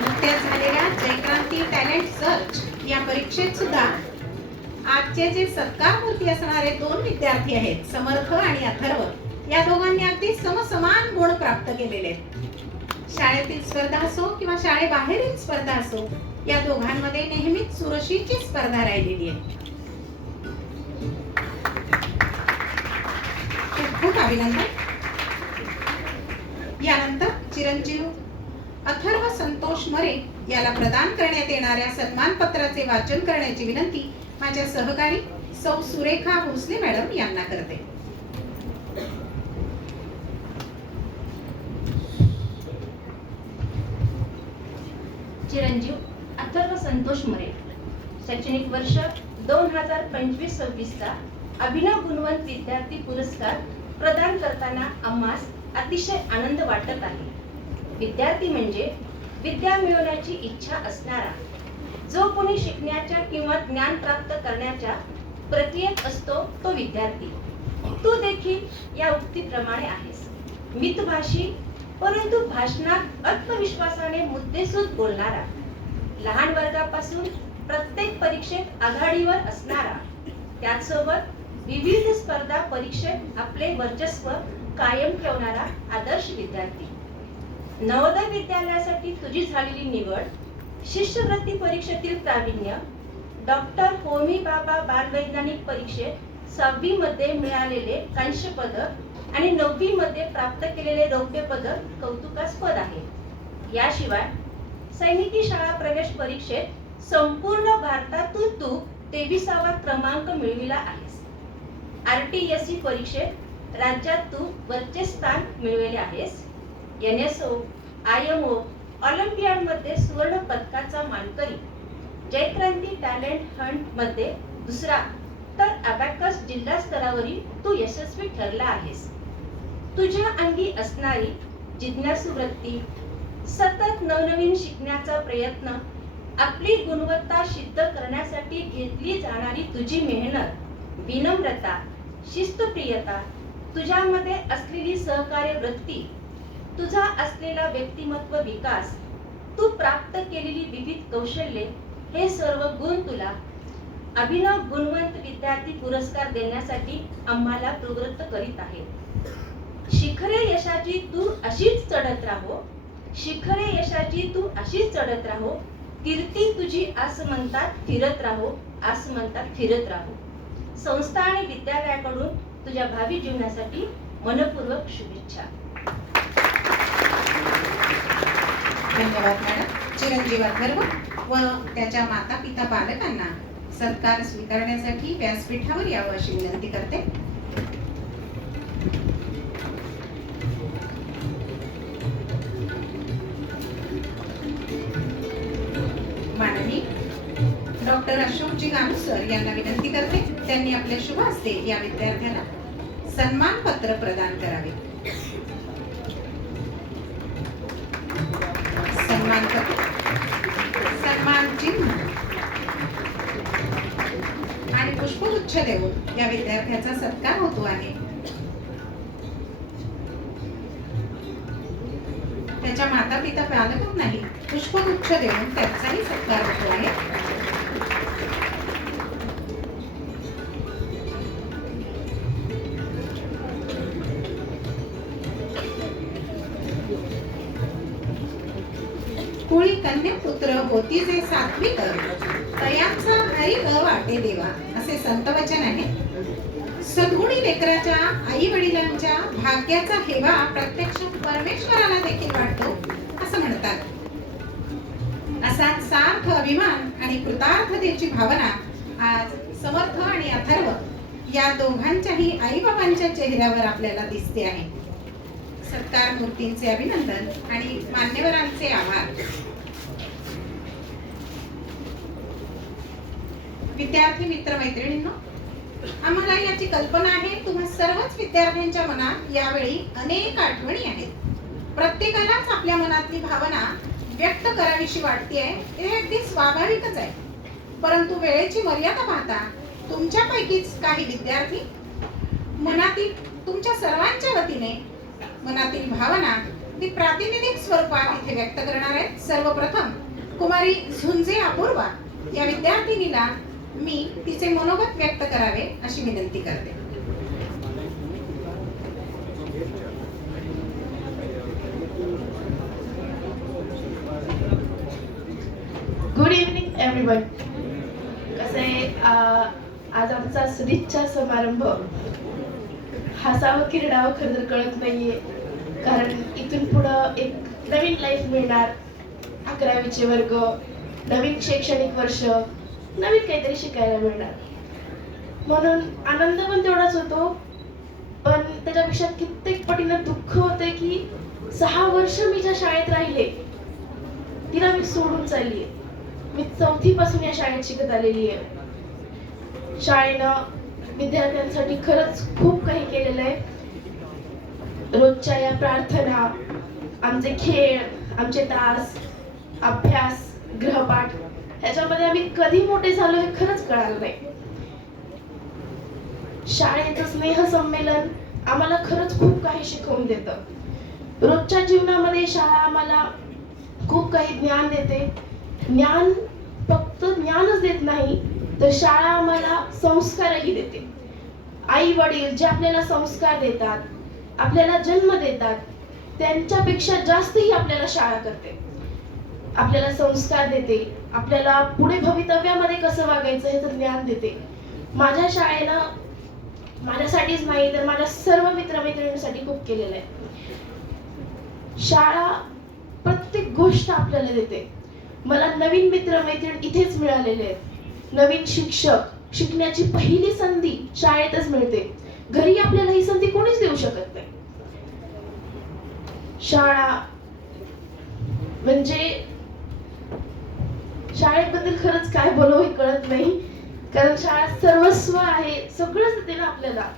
नुकत्याच झालेल्या जयक्रांती टॅलेंट सर्च या परीक्षेत सुद्धा आजचे जे सत्कारमूर्ती असणारे 2 विद्यार्थी आहेत, समर्थ आणि अथर्व, या दोघांनी अगदी समसमान गुण प्राप्त केलेले आहेत. शाळेतील स्पर्धा असो किंवा शाळेबाहेरील स्पर्धा असो, या दोघांमध्ये नेहमीच चुरशीची स्पर्धा राहिलेली आहे. खूप खूप अभिनंदन. यानंतर चिरंजीव अथर्व संतोष मरे याला प्रदान करण्यात येणाऱ्या सन्मानपत्राचे वाचन करण्याची विनंती माझ्या सहकारी सौ सुरेखा भोसले मॅडम यांना करते. चिरंजीव अथर्व संतोष मरे शैक्षणिक वर्ष 2025-26 चा अभिनव गुणवंत विद्यार्थी पुरस्कार प्रदान करताना आम्हास अतिशय आनंद वाटत आहे. विद्यार्थी म्हणजे विद्या मिळवण्याची इच्छा असणारा, जो कोणी शिकण्याच्या किंवा ज्ञान प्राप्त करण्याच्या प्रक्रियेत असतो तो विद्यार्थी. तू देखील या उक्तीप्रमाणे आहेस. मितभाषी परंतु भाषणात आत्मविश्वासाने मुद्देसूद बोलणारा, लहान वर्गापासून प्रत्येक परीक्षेत आघाडीवर असणारा, त्याचसोबत विविध स्पर्धा परीक्षेत आपले वर्चस्व कायम ठेवणारा आदर्श विद्यार्थी. नवोदय विद्यालयासाठी तुझी झालेली निवड, शिष्यवृत्ती परीक्षेतील प्रावीण्य, डॉक्टर होमी बाबा बालवैज्ञानिक परीक्षेत 6वी मध्ये मिळालेले कांस्य पदक आणि 9वी मध्ये प्राप्त केलेले रौप्य पदक कौतुकास्पद आहे. याशिवाय सैनिकी शाळा प्रवेश परीक्षेत संपूर्ण भारतातून तू 23वा क्रमांक मिळविला आहेस. RTSE परीक्षेत राज्यात तू वरचे स्थान मिळवले आहेस. NSO, IMO, ऑलिम्पियाड मध्ये सुवर्ण पदकाचा मानकरी, जयक्रांती टॅलेंट हंट मध्ये दुसरा, तर अबॅकस जिल्हा स्तरावरील तू यशस्वी ठरला आहेस. तुझ्या अंगी असणारी जिज्ञासू वृत्ती, सतत नवनवीन शिकण्याचा प्रयत्न, आपली गुणवत्ता सिद्ध करण्यासाठी घेतली जाणारी तुझी मेहनत, विनम्रता, शिस्तप्रियता, तुझ्यामध्ये असलेली सहकार्य वृत्ती, तुझा असलेला व्यक्तिमत्व विकास, तू प्राप्त केलेली विविध कौशल्ये, हे सर्व गुण तुला अभिनव गुणवंत विद्यार्थी पुरस्कार देण्यासाठी आम्हाला प्रवृत्त करीत आहेत. शिखरे यशाची तू अशीच चढत राहो, शिखरे यशाची तू अशीच चढत राहो, कीर्ती तुझी आस म्हणतात फिरत राहो, आस म्हणतात फिरत राहो. संस्था आणि विद्यालयाकडून तुझ्या भावी जीवनासाठी मनपूर्वक शुभेच्छा. धन्यवाद मॅडम. चिरंजीव अथर्व व त्याच्या माता पिता पालकांना सत्कार स्वीकारण्यासाठी व्यासपीठावर यावं अशी विनंती करते. माननीय डॉक्टर अशोकजी गानू सर यांना विनंती करते त्यांनी आपल्या शुभ हस्ते या विद्यार्थ्याला सन्मानपत्र प्रदान करावे. सन्मानपत्र, सन्मान चिन्ह आणि पुष्पगुच्छ देऊन या विद्यार्थ्याचा सत्कार होतो आहे. त्याच्या माता पिता पालकांनाही पुष्पगुच्छ देऊन त्यांचाही सत्कार होतो आहे. कुळी कन्यापुत्र होती जे सात्विक, तयांचा हरी वाटे देवा, असे संत वचन आहे. सद्गुणी लेकराच्या आई वडिलांच्या भाग्याचा हेवा प्रत्यक्ष परमेश्वराला देखील वाटतो असं म्हणतात. असाच सार्थ अभिमान आणि कृतार्थतेची भावना आज समर्थ आणि अथर्व या दोघांच्याही आई बाबांच्या चेहऱ्यावर आपल्याला दिसते आहे. सत्कार मूर्तींचे अभिनंदन आणि मान्यवरांचे आभार. विद्यार्थी मित्र मैत्रिणींनो, आम्हाला याची कल्पना आहे तुम्हा सर्वच विद्यार्थ्यांच्या मनात यावेळी अनेक आठवणी आहेत. प्रत्येकालाच आपल्या मनातली भावना व्यक्त करावीशी वाटते, हे अगदी स्वाभाविकच आहे. परंतु वेळेची मर्यादा पाहता तुमच्यापैकीच काही विद्यार्थी मनातील तुमच्या सर्वांच्या वतीने मनातील भावना ती प्रातिनिधिक स्वरूपात इथे व्यक्त करणार आहेत. सर्वप्रथम कुमारी झुंजे अपूर्वा या विद्यार्थिनीला मी तिचे मनोगत व्यक्त करावे अशी विनंती करते. Good evening everyone. कसे आज आमचा सदिच्छा समारंभ हसावं की रडावं खरं तर कळत नाहीये, कारण इथून पुढं एक नवीन लाईफ मिळणार. 11वीचे वर्ग, नवीन शैक्षणिक वर्ष, नवीन काहीतरी शिकायला मिळणार, म्हणून आनंद पण तेवढाच होतो. पण त्याच्यापेक्षा कित्येक पटीनं दुःख होते की 6 वर्ष मी ज्या शाळेत राहिले तिला मी सोडून चालली आहे. मी 4थी पासून या शाळेत शिकत आलेली आहे. शाळेनं विद्यार्थ्यांसाठी खरंच खूप काही केलेलं आहे. रोजच्या या प्रार्थना, आमचे खेळ, आमचे तास, अभ्यास, गृहपाठ, ह्याच्यामध्ये आम्ही कधी मोठे झालो हे खरंच कळालं नाही. शाळेचं स्नेह संमेलन आम्हाला खरंच खूप काही शिकवून देतं. रोजच्या जीवनामध्ये शाळा आम्हाला खूप काही ज्ञान देते. ज्ञान फक्त ज्ञानच देत नाही, तर शाळा आम्हाला संस्कारही देते. आई वडील जे आपल्याला संस्कार देतात, आपल्याला जन्म देतात, त्यांच्यापेक्षा जास्तही आपल्याला शाळा करते. आपल्याला संस्कार देते, आपल्याला पुढे भवितव्यामध्ये कसं वागायचं हे तर ज्ञान देते. माझ्या शाळेनं माझ्यासाठीच नाही तर माझ्या सर्व मित्रमैत्रिणींसाठी खूप केलेलं आहे. शाळा प्रत्येक गोष्ट आपल्याला देते. मला नवीन मित्रमैत्रीण इथेच मिळालेले आहेत. नवीन शिक्षक, शिकण्याची पहिली संधी शाळेतच मिळते. घरी आपल्याला ही संधी कोणीच देऊ शकत नाही. शाळा म्हणजे शाळेबद्दल खरंच काय बोलावं हे कळत नाही, कारण शाळा सर्वस्व आहे, सगळंच देते ना आपल्याला.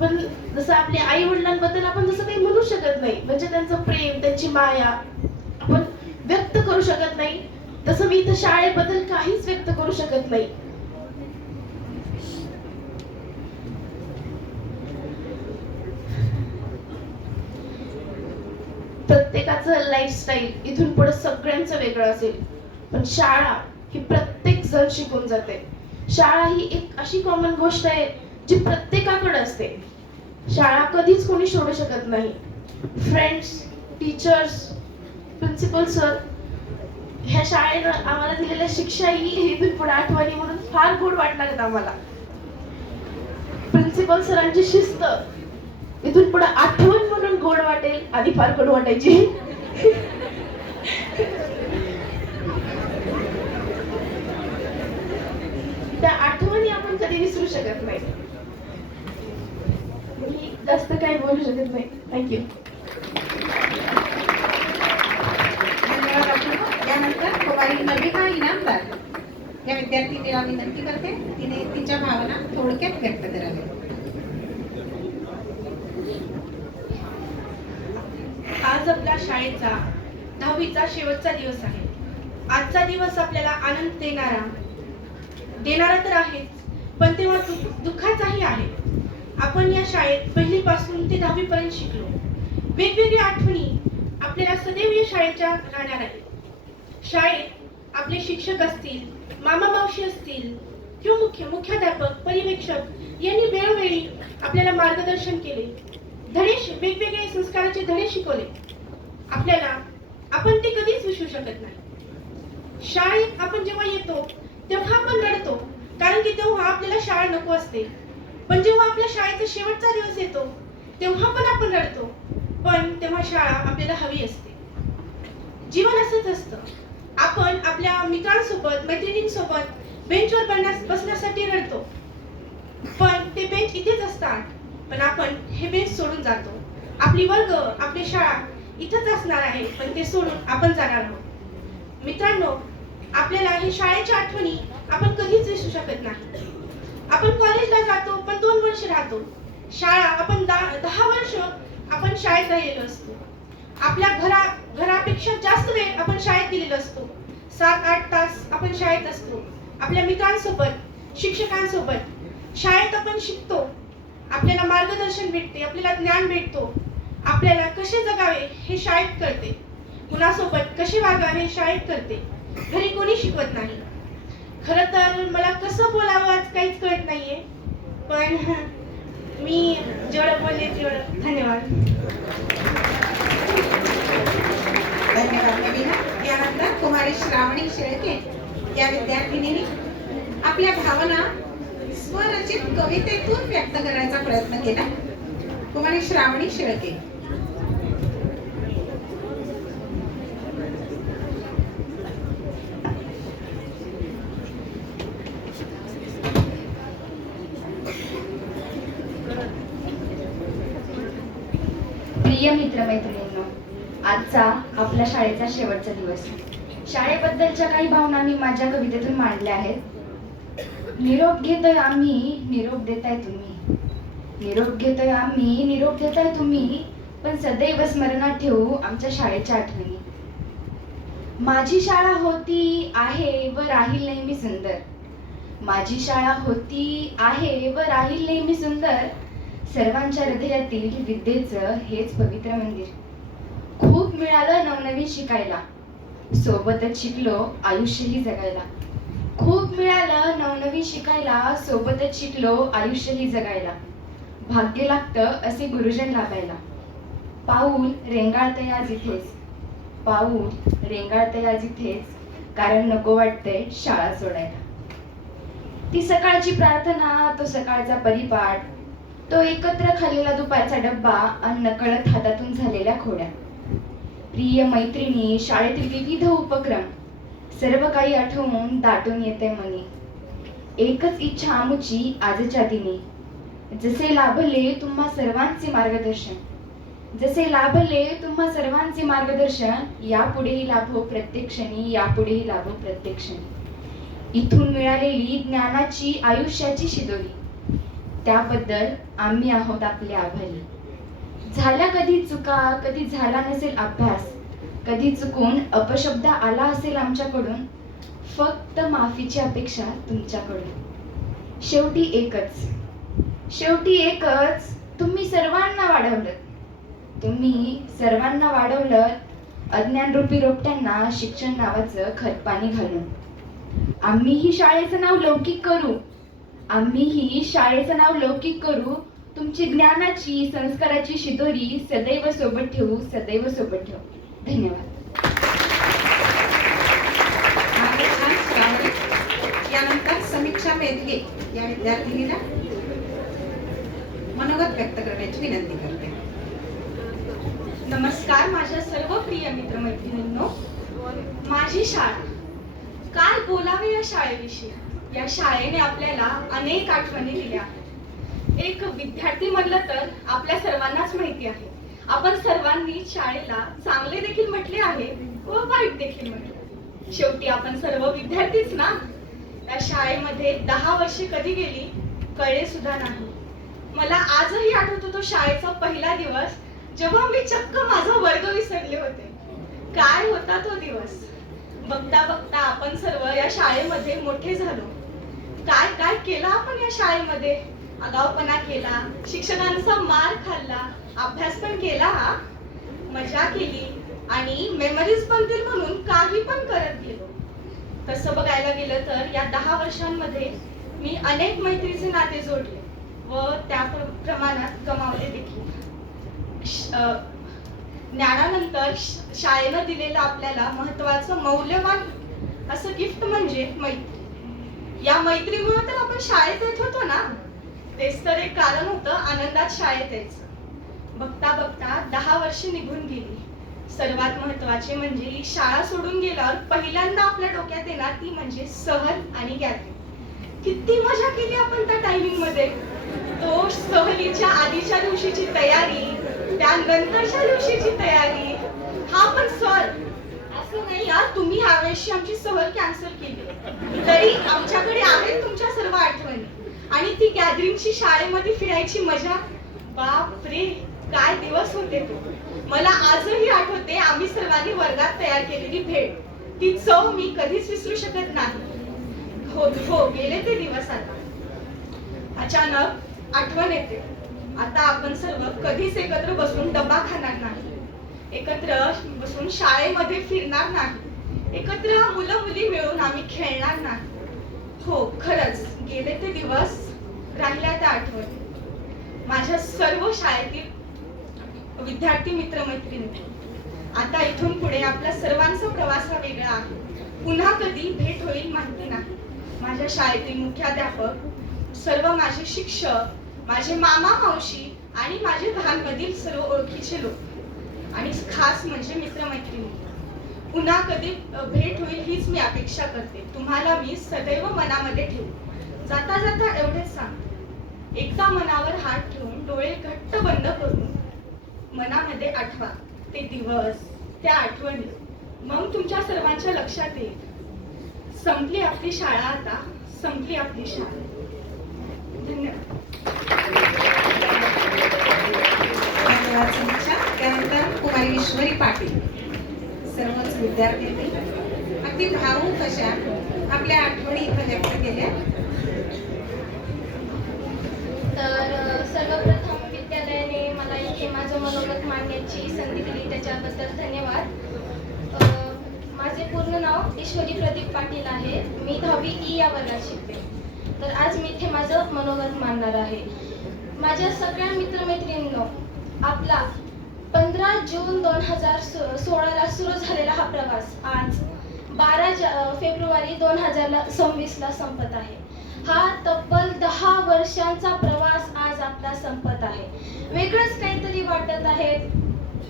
पण जसं आपल्या आई वडिलांबद्दल आपण जसं काही म्हणू शकत नाही, म्हणजे त्यांचं प्रेम, त्यांची माया आपण व्यक्त करू शकत नाही, तसं मी इथं शाळेबद्दल काहीच व्यक्त करू शकत नाही. प्रत्येकाचं लाईफस्टाईल इथून पुढे सगळ्यांचं वेगळं असेल, पण शाळा ही प्रत्येक जण शिकून जाते. शाळा ही एक अशी कॉमन गोष्ट आहे जी प्रत्येकाकडे असते. शाळा कधीच कोणी सोडू शकत नाही. फ्रेंड्स, टीचर्स, प्रिन्सिपल सर, ह्या शाळेनं आम्हाला दिलेल्या शिक्षा ही इथून पुढे आठवणी म्हणून फार गोड वाटणार आहेत आम्हाला. प्रिन्सिपल सरांची शिस्त इथून पुढे आठवण म्हणून गोड वाटेल, आधी फार गोड वाटायची. त्या आठवणी आपण कधी विसरू शकत नाही. मी जास्त काही बोलू शकत नाही. थँक्यू. यानंतर कुमारी नबिहा इनामदार या विद्यार्थिनीला विनंती करते, तिने तिच्या भावना थोडक्यात व्यक्त कराव्या. आज आपल्या शाळेचा 10वीचा शेवटचा दिवस आहे. आजचा दिवस आपल्याला आनंद देणारा तर आहेच, पण तेव्हा दुःखाचाही आहे. आपण या शाळेत पहिलीपासून ते 10वी पर्यंत शिकलो. वेगवेगळ्या आठवणी आपल्याला सदैव या शाळेच्या राहणार आहेत. शाळेत आपले शिक्षक असतील, मामा मावशी असतील किंवा मुख्याध्यापक, पर्यवेक्षक यांनी वेळोवेळी आपल्याला मार्गदर्शन केले. वेगवेगळे संस्काराचे धडे शिकवले आपल्याला. आपण ते कधीच विसरू शकत नाही. शाळेत आपण जेव्हा येतो तेव्हा आपण रडतो, कारण की तेव्हा आपल्याला शाळा नको असते. पण जेव्हा आपल्या शाळेचा शेवटचा दिवस येतो तेव्हा पण आपण रडतो, पण तेव्हा शाळा आपल्याला हवी असते. जीवन असंच असतं. आपण आपल्या मित्रांसोबत मैत्रिणींसोबत बेंचवर बसण्यासाठी रडतो, पण ते बेंच इथेच असतात, पण आपण हे बेंच सोडून जातो. आपली वर्ग, आपली शाळा इथंच असणार आहे, पण ते सोडून आपण जाणार आहोत. मित्रांनो, आपल्याला हे शाळेच्या आठवणी आपण कधीच विसरू शकत नाही. आपण कॉलेजला जातो पण 2 वर्ष राहतो. शाळा आपण 10 वर्ष आपण शाळेत राहिलेलो असतो. आपल्या घरापेक्षा जास्त वेळ आपण शाळेत दिलेलो असतो. 7-8 तास आपण शाळेत असतो. आपल्या मित्रांसोबत, शिक्षकांसोबत शाळेत आपण शिकतो. आपल्याला मार्गदर्शन भेटते, आपल्याला ज्ञान भेटतो. आपल्याला कसे जगावे हे शाळेत कळते. कुणासोबत कसे वागावे हे शाळेत कळते. घरी कोणी शिकवत नाही. खरं तर मला कसं बोलावं आज काहीच कळत नाहीये, पण मी जेवढं बोलले तेवढं. धन्यवाद. धन्यवाद नवीना. यानंतर कुमारी श्रावणी शेळके या विद्यार्थिनीने आपल्या भावना स्वरचित कवितेतून व्यक्त करायचा प्रयत्न केला. कुमारी श्रावणी शेळके. प्रिय मित्रमैत्रिणींनो, आजचा आपल्या शाळेचा शेवटचा दिवस. शाळेबद्दलच्या काही भावना मी माझ्या कवितेतून मांडल्या आहेत. निरोप घेतोय आम्ही, निरोप देताय तुम्ही. निरोप घेतोय आम्ही, निरोप देताय तुम्ही, पण सदैव स्मरणात ठेवू आमच्या शाळेच्या आठवणी. माझी शाळा होती, आहे व राहील नेहमी सुंदर. माझी शाळा होती, आहे व राहील नेहमी सुंदर. सर्वांच्या हृदयातील विद्येचं हेच पवित्र मंदिर. खूप मिळालं नवनवीन शिकायला, सोबतच शिकलो आयुष्यही जगायला. खूप मिळालं नवनवीन शिकायला, सोबतच शिकलो आयुष्यही जगायला. भाग्य लागतं असे गुरुजन लाभायला. पाऊल रेंगाळतंय आज इथेच, पाऊल रेंगाळतंय आज इथेच, कारण नको वाटतंय शाळा सोडायला. ती सकाळची प्रार्थना, तो सकाळचा परिपाठ, तो एकत्र खाल्लेला दुपारचा डब्बा आणि नकळत हातातून झालेल्या खोड्या. प्रिय मैत्रिणी, शाळेतील विविध उपक्रम, सर्व काही आठवून दाटून येते मनी. एकच इच्छा आमुची आजच्या दिनी, जसे लाभले तुम्हा सर्वांचे मार्गदर्शन. जसे लाभले तुम्हा सर्वांचे मार्गदर्शन, यापुढेही लाभो प्रत्येक क्षणी, यापुढेही लाभो प्रत्येक क्षणी. इथून मिळालेली ज्ञानाची आयुष्याची शिदोरी, त्याबद्दल आम्ही आहोत आपले आभारी. झाल्या कधी चुका, कधी झाला नसेल अभ्यास, कधी चुकून अपशब्द आला असेल आमच्याकडून, फक्त माफीची अपेक्षा तुमच्याकडून. शेवटी एकच, शेवटी एकच, तुम्ही सर्वांना वाढवलं, तुम्ही सर्वांना वाढवलं अज्ञानरूपी रोपट्यांना शिक्षण नावाचं खतपाणी घालून. आम्हीही शाळेचं नाव लौकिक करू, आम्हीही शाळेचं नाव लौकिक करू. तुमची ज्ञानाची, संस्काराची शिदोरी सदैव सोबत ठेवू, सदैव सोबत ठेवू. धन्यवाद. यानंतर समीक्षा मेधगे या विद्यार्थिनीला मनोगत व्यक्त करण्याची विनंती करते. नमस्कार माझ्या सर्व प्रिय मित्रमैत्रिणींनो. माझी शाळा, काय बोलावे या शाळेविषयी. या शाळेने आपल्याला अनेक आठवणी दिल्या. एक विद्यार्थी म्हणलं तर आपल्या सर्वांनाच माहिती आहे, आपण सर्वांनी शाळेला चांगले देखील म्हटले आहे व वाईट देखील म्हटले. शेवटी आपण सर्व विद्यार्थीच ना. त्या शाळेमध्ये 10 वर्षे कधी गेली कळले सुद्धा नाही. मला आजही आठवतो तो शाळेचा पहिला दिवस, जेव्हा मी चक्क माझा वर्ग विसरले होते. काय होता तो दिवस. बघता बघता आपण सर्व या शाळेमध्ये मोठे झालो. काय काय केलं आपण या शाळेमध्ये. आगाऊपणा केला, शिक्षकांचा मार खाल्ला, अभ्यास पण केला, मजा केली आणि मेमरीज बनतील म्हणून काही पण करत गेलो. तसं बघायला गेलं तर या 10 वर्षांमध्ये मी अनेक मैत्रीचे नाते जोडले व त्या प्रमाणात गमावले देखील. ज्ञानानंतर शाळेनं दिलेलं आपल्याला महत्त्वाचं मौल्यवान असं गिफ्ट म्हणजे मैत्री. या मैत्रीमुळे तर आपण शाळेत येत होतो ना. तेच तर एक कारण होतं आनंदात शाळेत यायचं. बघता बघता 10 वर्ष निघून गेली. सर्वात महत्वाचे म्हणजे ही शाळा सोडून गेल्यावर पहिल्यांदा आपल्या डोक्यात येणार ती म्हणजे सहल आणि गॅदरिंग. किती मजा केली आपण त्या टायमिंग मध्ये. तो सहलीच्या आधीच्या दिवशीची तयारी, त्यानंतरच्या दिवशीची तयारी. हा पण सर असं नाही यार तुम्ही यावेळी आमची सहल कॅन्सल केली, तरी आमच्याकडे आहेत तुमच्या सर्व आठवणी. आणि ती गॅदरिंगची शाळेमध्ये फिरायची मजा, बाप रे काय दिवस होते तो. मला आजही आठवते आम्ही सर्वांनी वर्गात तयार केलेली भेट. ती चव मी कधीच विसरू शकत नाही. हो गेले ते दिवस. आता अचानक आठवण येते, आता आपण सर्व कधीच एकत्र बसून डबा खाणार नाही, एकत्र बसून शाळेमध्ये फिरणार नाही, एकत्र मुलं मुली मिळून आम्ही खेळणार नाही. हो खरंच गेले ते दिवस, राहिल्या त्या आठवणी. माझ्या सर्व शाळेतील विद्यार्थी मित्रमैत्रिणी, आता इथून पुढे आपल्या सर्वांचा प्रवास हा वेगळा आहे. पुन्हा कधी भेट होईल माहिती नाही. माझ्या शाळेतील मुख्याध्यापक, सर्व माझे शिक्षक, माझे मामा मावशी आणि माझे लहानमधील सर्व ओळखीचे लोक आणि खास म्हणजे मित्रमैत्रिणी, पुन्हा कधी भेट होईल हीच मी अपेक्षा करते. तुम्हाला मी सदैव मनामध्ये ठेवू. जाता जाता एवढेच सांगते, एकदा मनावर हात ठेवून डोळे घट्ट बंद करून मनामध्ये आठवा ते दिवस, त्या आठवणी. मग तुमच्या सर्वांच्या लक्षात येईल संपली आपली शाळा, आता संपली आपली शाळा. धन्यवाद. धन्यवाद समीक्षा. त्यानंतर कुमारी ईश्वरी पाटील. सर्वच विद्यार्थ्यांनी अगदी भावूक अशा आपल्या आठवणी इथं व्यक्त केल्या. तर सर्वप्रथम विद्यालयाने मला इथे माझं मनोगत मांडण्याची संधी दिली त्याच्याबद्दल धन्यवाद. माझे पूर्ण नाव ईश्वरी प्रदीप पाटील आहे. मी 10वी ई या वर्गात शिकते. तर आज मी इथे माझं मनोगत मांडणार आहे. माझ्या सगळ्या मित्रमैत्रिणींनो, आपला 15 जून 2016ला सुरू झालेला हा प्रवास आज 12 फेब्रुवारी 2026ला संपत आहे. हा तब्बल 10 वर्षांचा प्रवास आज आपला संपत आहे. वेगळंच काहीतरी वाटत आहे.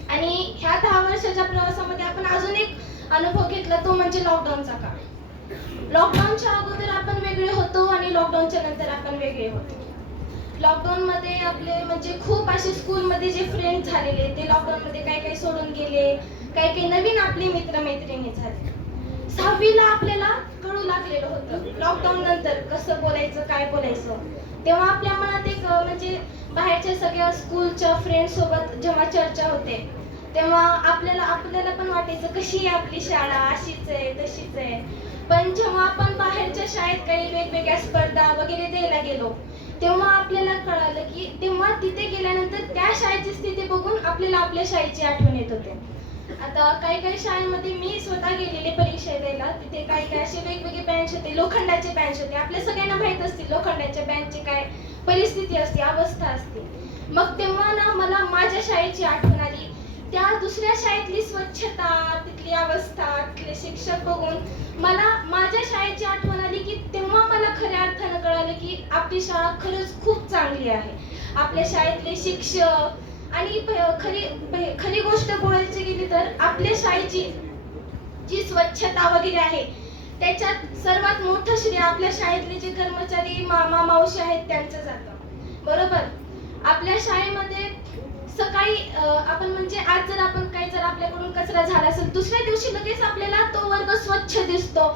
आणि ह्या 10 वर्षाच्या प्रवासामध्ये आपण अजून एक अनुभव घेतला, तो म्हणजे लॉकडाऊनचा काळ. लॉकडाऊनच्या अगोदर आपण वेगळे होतो आणि लॉकडाऊनच्या नंतर आपण वेगळे होतो. लॉकडाऊन मध्ये आपले म्हणजे खूप असे स्कूलमध्ये जे फ्रेंड झालेले ते लॉकडाऊन मध्ये काही सोडून गेले, काही नवीन आपले मित्रमैत्रिणी झाले. 6वीला आपल्याला कळू लागलेलं होतं लॉकडाऊन नंतर कसं बोलायचं, काय बोलायचं. तेव्हा आपल्या मनात एक म्हणजे बाहेरच्या सगळ्या स्कूलच्या फ्रेंड सोबत जेव्हा चर्चा होते तेव्हा आपल्याला पण वाटायचं कशी आहे आपली शाळा, अशीच आहे तशीच आहे. पण जेव्हा आपण बाहेरच्या शाळेत काही वेगवेगळ्या स्पर्धा वगैरे द्यायला गेलो तेव्हा आपल्याला कळालं की तेव्हा तिथे गेल्यानंतर त्या शाळेची स्थिती बघून आपल्याला आपल्या शाळेची आठवण येत होते. आता काही शाळांमध्ये मी स्वतः गेलेले परीक्षा द्यायला, तिथे काही असे वेगवेगळे बेंच होते, लोखंडाचे बेंच होते. आपल्या सगळ्यांना माहित असतील लोखंडाच्या बेंचची काय परिस्थिती असते, अवस्था असते. मग तेव्हा ना मला माझ्या शाळेची आठवण आली. त्या दुसऱ्या शाळेतली स्वच्छता, तिथली अवस्था, तिथले शिक्षक बघून मला माझ्या शाळेची आठवण आली की तेव्हा मला खऱ्या अर्थानं कळालं की आपली शाळा खरंच खूप चांगली आहे. आपल्या शाळेतले शिक्षक आणि खरी गोष्ट बोलायची गेली तर आपल्या शाळेची जी स्वच्छता वगैरे आहे त्याच्यात सर्वात मोठं श्रेय आपल्या शाळेतले जे कर्मचारी मामा मावशी आहेत त्यांचं जातं. बरोबर. आपल्या शाळेमध्ये सकाळी आपण म्हणजे आज जर आपल्याकडून कचरा झाला असेल दुसऱ्या दिवशी लगेच आपल्याला तो वर्ग स्वच्छ दिसतो.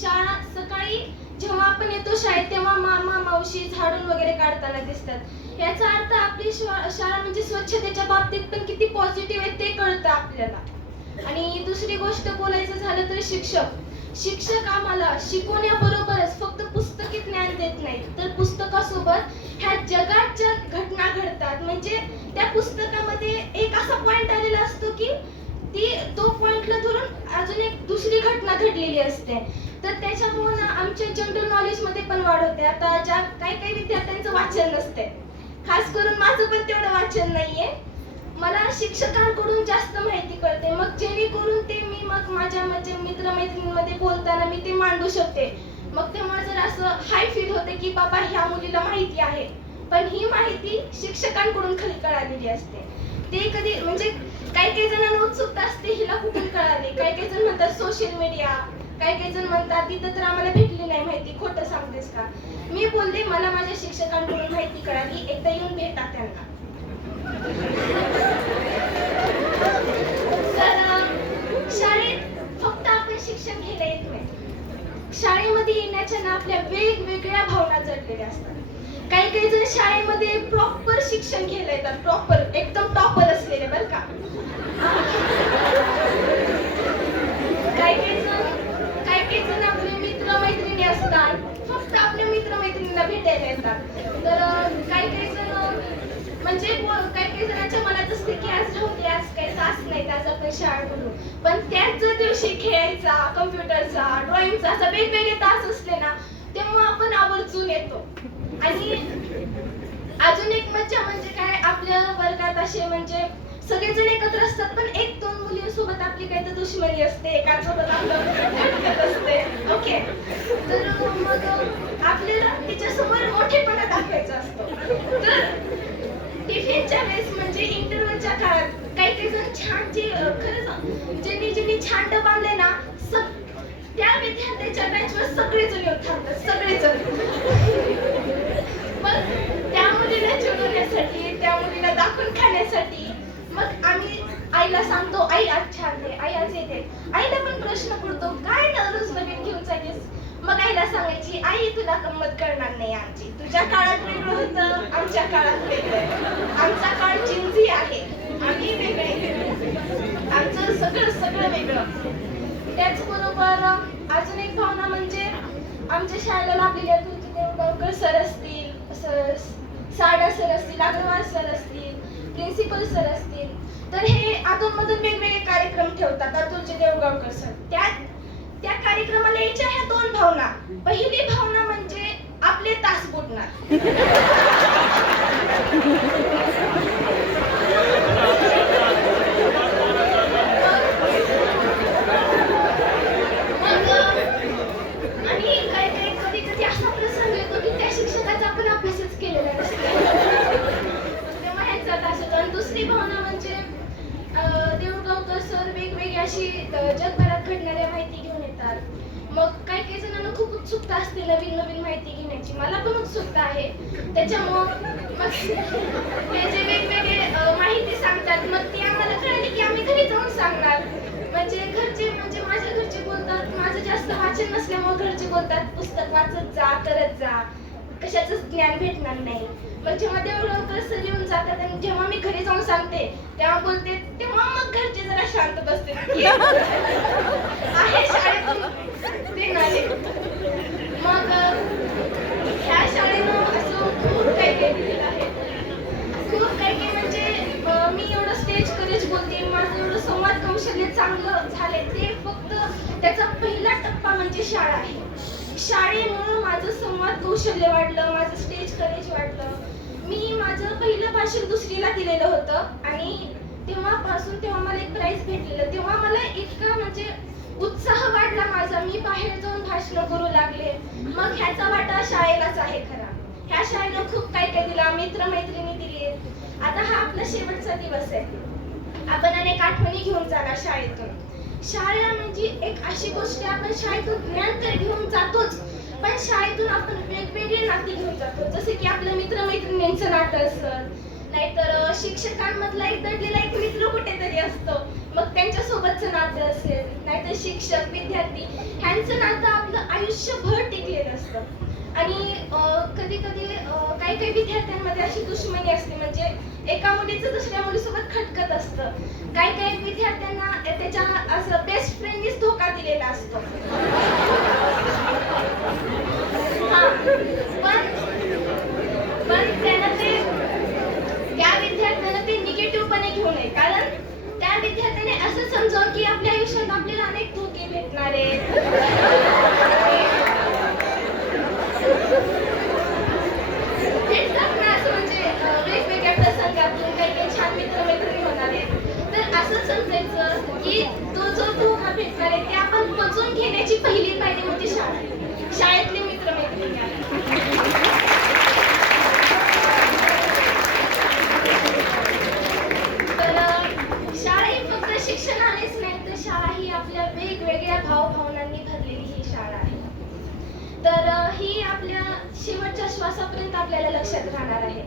शाळा सकाळी जेव्हा आपण येतो शाळेत तेव्हा मामा मावशी झाडून वगैरे काढताना दिसतात. याचा अर्थ आपली शाळा म्हणजे स्वच्छतेच्या बाबतीत पण किती पॉझिटिव्ह आहे ते कळतं आपल्याला. आणि दुसरी गोष्ट बोलायचं झालं तर शिक्षक आम्हाला शिकवण्याबरोबरच फक्त पुस्तकी ज्ञान देत नाहीत तर पुस्तकासोबत ह्या जगात ज्या घटना घडतात म्हणजे त्या पुस्तकामध्ये एक असा पॉइंट आलेला असतो की तो पॉइंटला धरून अजून एक दुसरी घटना घडलेली असते. तर त्याच्यामुळे आमच्या जनरल नॉलेज मध्ये पण वाढ होते. आता काही विद्यार्थ्यांचं वाचन नसते, खास करून माझं पण तेवढं वाचन नाहीये. मला शिक्षकांकडून जास्त माहिती कळते, मग जेणेकरून ते मी मग माझ्या म्हणजे मित्रमैत्रिणींमध्ये बोलताना मी ते मांडू शकते. मग तेव्हा जर असं हाय फील होते की बाबा ह्या मुलीला माहिती आहे, पण ही माहिती शिक्षकांकडून खाली कळालेली असते. ते कधी म्हणजे काही जणांना उत्सुकता असते हिला कुठून कळाली, काही जण म्हणतात सोशल मीडिया, काही जण म्हणतात तिथं तर आम्हाला भेटली नाही माहिती, खोटं सांगतेस का. मी बोलते मला माझ्या शिक्षकांकडून माहिती कळाली, एकदा येऊन भेटा त्यांना. तर शाळेत फक्त आपण शिक्षण घ्यायला येत नाही, शाळेमध्ये येण्याच्या ना आपल्या वेगवेगळ्या भावना जडलेल्या असतात. काही जण शाळेमध्ये प्रॉपर शिक्षण घ्यायला येतात, प्रॉपर एकदम टॉपर असलेले बरं का. काही जण आपले मित्रमैत्रिणी असतात, फक्त आपल्या मित्रमैत्रिणींना भेटायला येतात. तर काही जण म्हणजे काही जणांच्या मनात असते की आज राहू दे, आज काही तास नाही, आज आपण शाळा करू. पण त्याच दिवशी खेळायचा, कम्प्युटरचा, ड्रॉइंगचा असा वेगवेगळे तास असले ना, तेव्हा आपण आवर्जून येतो. आणि अजून एक मज्जा म्हणजे काय, आपल्या वर्गात असे म्हणजे सगळेजण एकत्र असतात, पण एक दोन मुलींसोबत आपली काही तर दुश्मनी असते, एकासोबत आपलं खटखट असते. ओके, तर मग आपल्याला तिच्यासमोर मोठेपणा दाखवायचा असतो. तर टिफिनच्या वेळेस म्हणजे इंटरव्हलच्या काळात काही जण छान जे खरंच ज्यांनी छान डबा आणले ना, त्या विद्यार्थ्याच्या बेंचवर सगळेजण येऊन थांबतात, सगळेजण. मग त्या मुलीला चिडवण्यासाठी, त्या मुलीला दाखवून खाण्यासाठी मग आम्ही आईला सांगतो, आई आज छान दे, आई आज येते. आईला पण प्रश्न पडतो, काय रोज नवीन घेऊन चाललीस. मग आईला सांगायची, आई तुला गंमत करणार नाही आमची, तुझ्या काळात वेगळं होतं, आमच्या काळात वेगळं, आमचा काळ चिंजी आहे, आम्ही वेगळे, आमचं सगळं वेगळं. त्याचबरोबर अजून एक भावना म्हणजे आमच्या शाळेला लागलेल्या तुळशी देवगावकर सर असतील, साडा सर असतील, अग्रवाल सर असतील, प्रिन्सिपल सर असतील, तर हे अधूनमधून वेगवेगळे कार्यक्रम ठेवतात. अतुलजी देवगावकर सर त्या कार्यक्रमाला यायच्या ह्या दोन भावना. पहिली भावना म्हणजे आपले तास बुडणार. आणि कधी असा प्रसंग येतो की त्या शिक्षकाचा आपण अभ्यासच केलेला नसतो, तेव्हा ह्याचा तास होतो. आणि दुसरी भावना म्हणजे देवगावकर सर वेगवेगळी अशी जगभरात घडणाऱ्या माहिती घेऊन येतात. मग काही जणांना खूप उत्सुकता असते नवीन माहिती घेण्याची, मला पण उत्सुकता आहे. त्याच्यामुळं मग ते जे वेगवेगळे माहिती सांगतात, मग ती आम्हाला कळली की आम्ही घरी जाऊन सांगणार. म्हणजे माझ्या घरचे बोलतात, माझं जास्त वाचन नसल्यामुळे घरचे बोलतात पुस्तक वाचत जा, करत जा, कशाचं ज्ञान भेटणार नाही. मग जेव्हा देवगावकर सर येऊन जातात आणि जेव्हा मी घरी जाऊन सांगते तेव्हा बोलते, तेव्हा मग घरचे जरा शांत बसते, आहे शाळेतून ते नाले. मग ह्या शाळेनं असं खूप काही केलेलं आहे, खूप काही म्हणजे मी एवढं स्टेज करेज बोलते, माझं एवढं संवाद कौशल्य चांगलं झालंय, ते फक्त त्याचा पहिला टप्पा म्हणजे शाळा आहे. शाळेमुळं माझं संवाद कौशल्य वाढलं, माझं स्टेज करेज वाढलं. मी माझं पहिलं भाषण दुसरीला दिलेलं होतं आणि तेव्हा मला एक प्राइज भेटलेलं. तेव्हा मला इतका म्हणजे उत्साह वाढला माझा, मी बाहेर जाऊन भाषण करू लागले. मग ह्याचा वाटा शाळेलाच आहे खरा. ह्या शाळेनं खूप काही दिला, मित्रमैत्रिणी दिली. आता हा आपला शेवटचा दिवस आहे, आपण अनेक आठवणी घेऊन जाणार शाळेतून. शाळा म्हणजे एक अशी गोष्ट आहे, आपण शाळेतून ज्ञान तर घेऊन जातोच, पण शाळेतून आपण वेगवेगळे नाती घेऊन जातो. जसे की आपल्या मित्रमैत्रिणींचं नातं असतं, नाहीतर शिक्षकांमधला एक दडलेला एक मित्र कुठेतरी असतो, मग त्यांच्यासोबतचं नातं असेल, नाहीतर शिक्षक विद्यार्थी ह्यांचं नातं आपलं आयुष्यभर टिकलेलं असतं. आणि कधी काही विद्यार्थ्यांमध्ये अशी दुश्मनी असते, म्हणजे एका मुलीचं दुसऱ्या मुलीसोबत खटकत असतं. काही विद्यार्थ्यांना त्याच्या असं बेस्ट फ्रेंडनीच धोका दिलेला असतो. पण त्या विद्यार्थ्यानं ते निगेटिव्हपणे घेऊ नये, कारण त्या विद्यार्थ्याने असं समजावं की आपल्या आयुष्यात आपल्याला अनेक धोके भेटणार आहेत. भेटतात ना असं म्हणजे वेगवेगळ्या प्रसंगातून काही छान मित्रमैत्रिणी होतात. लक्षात राहणार आहे.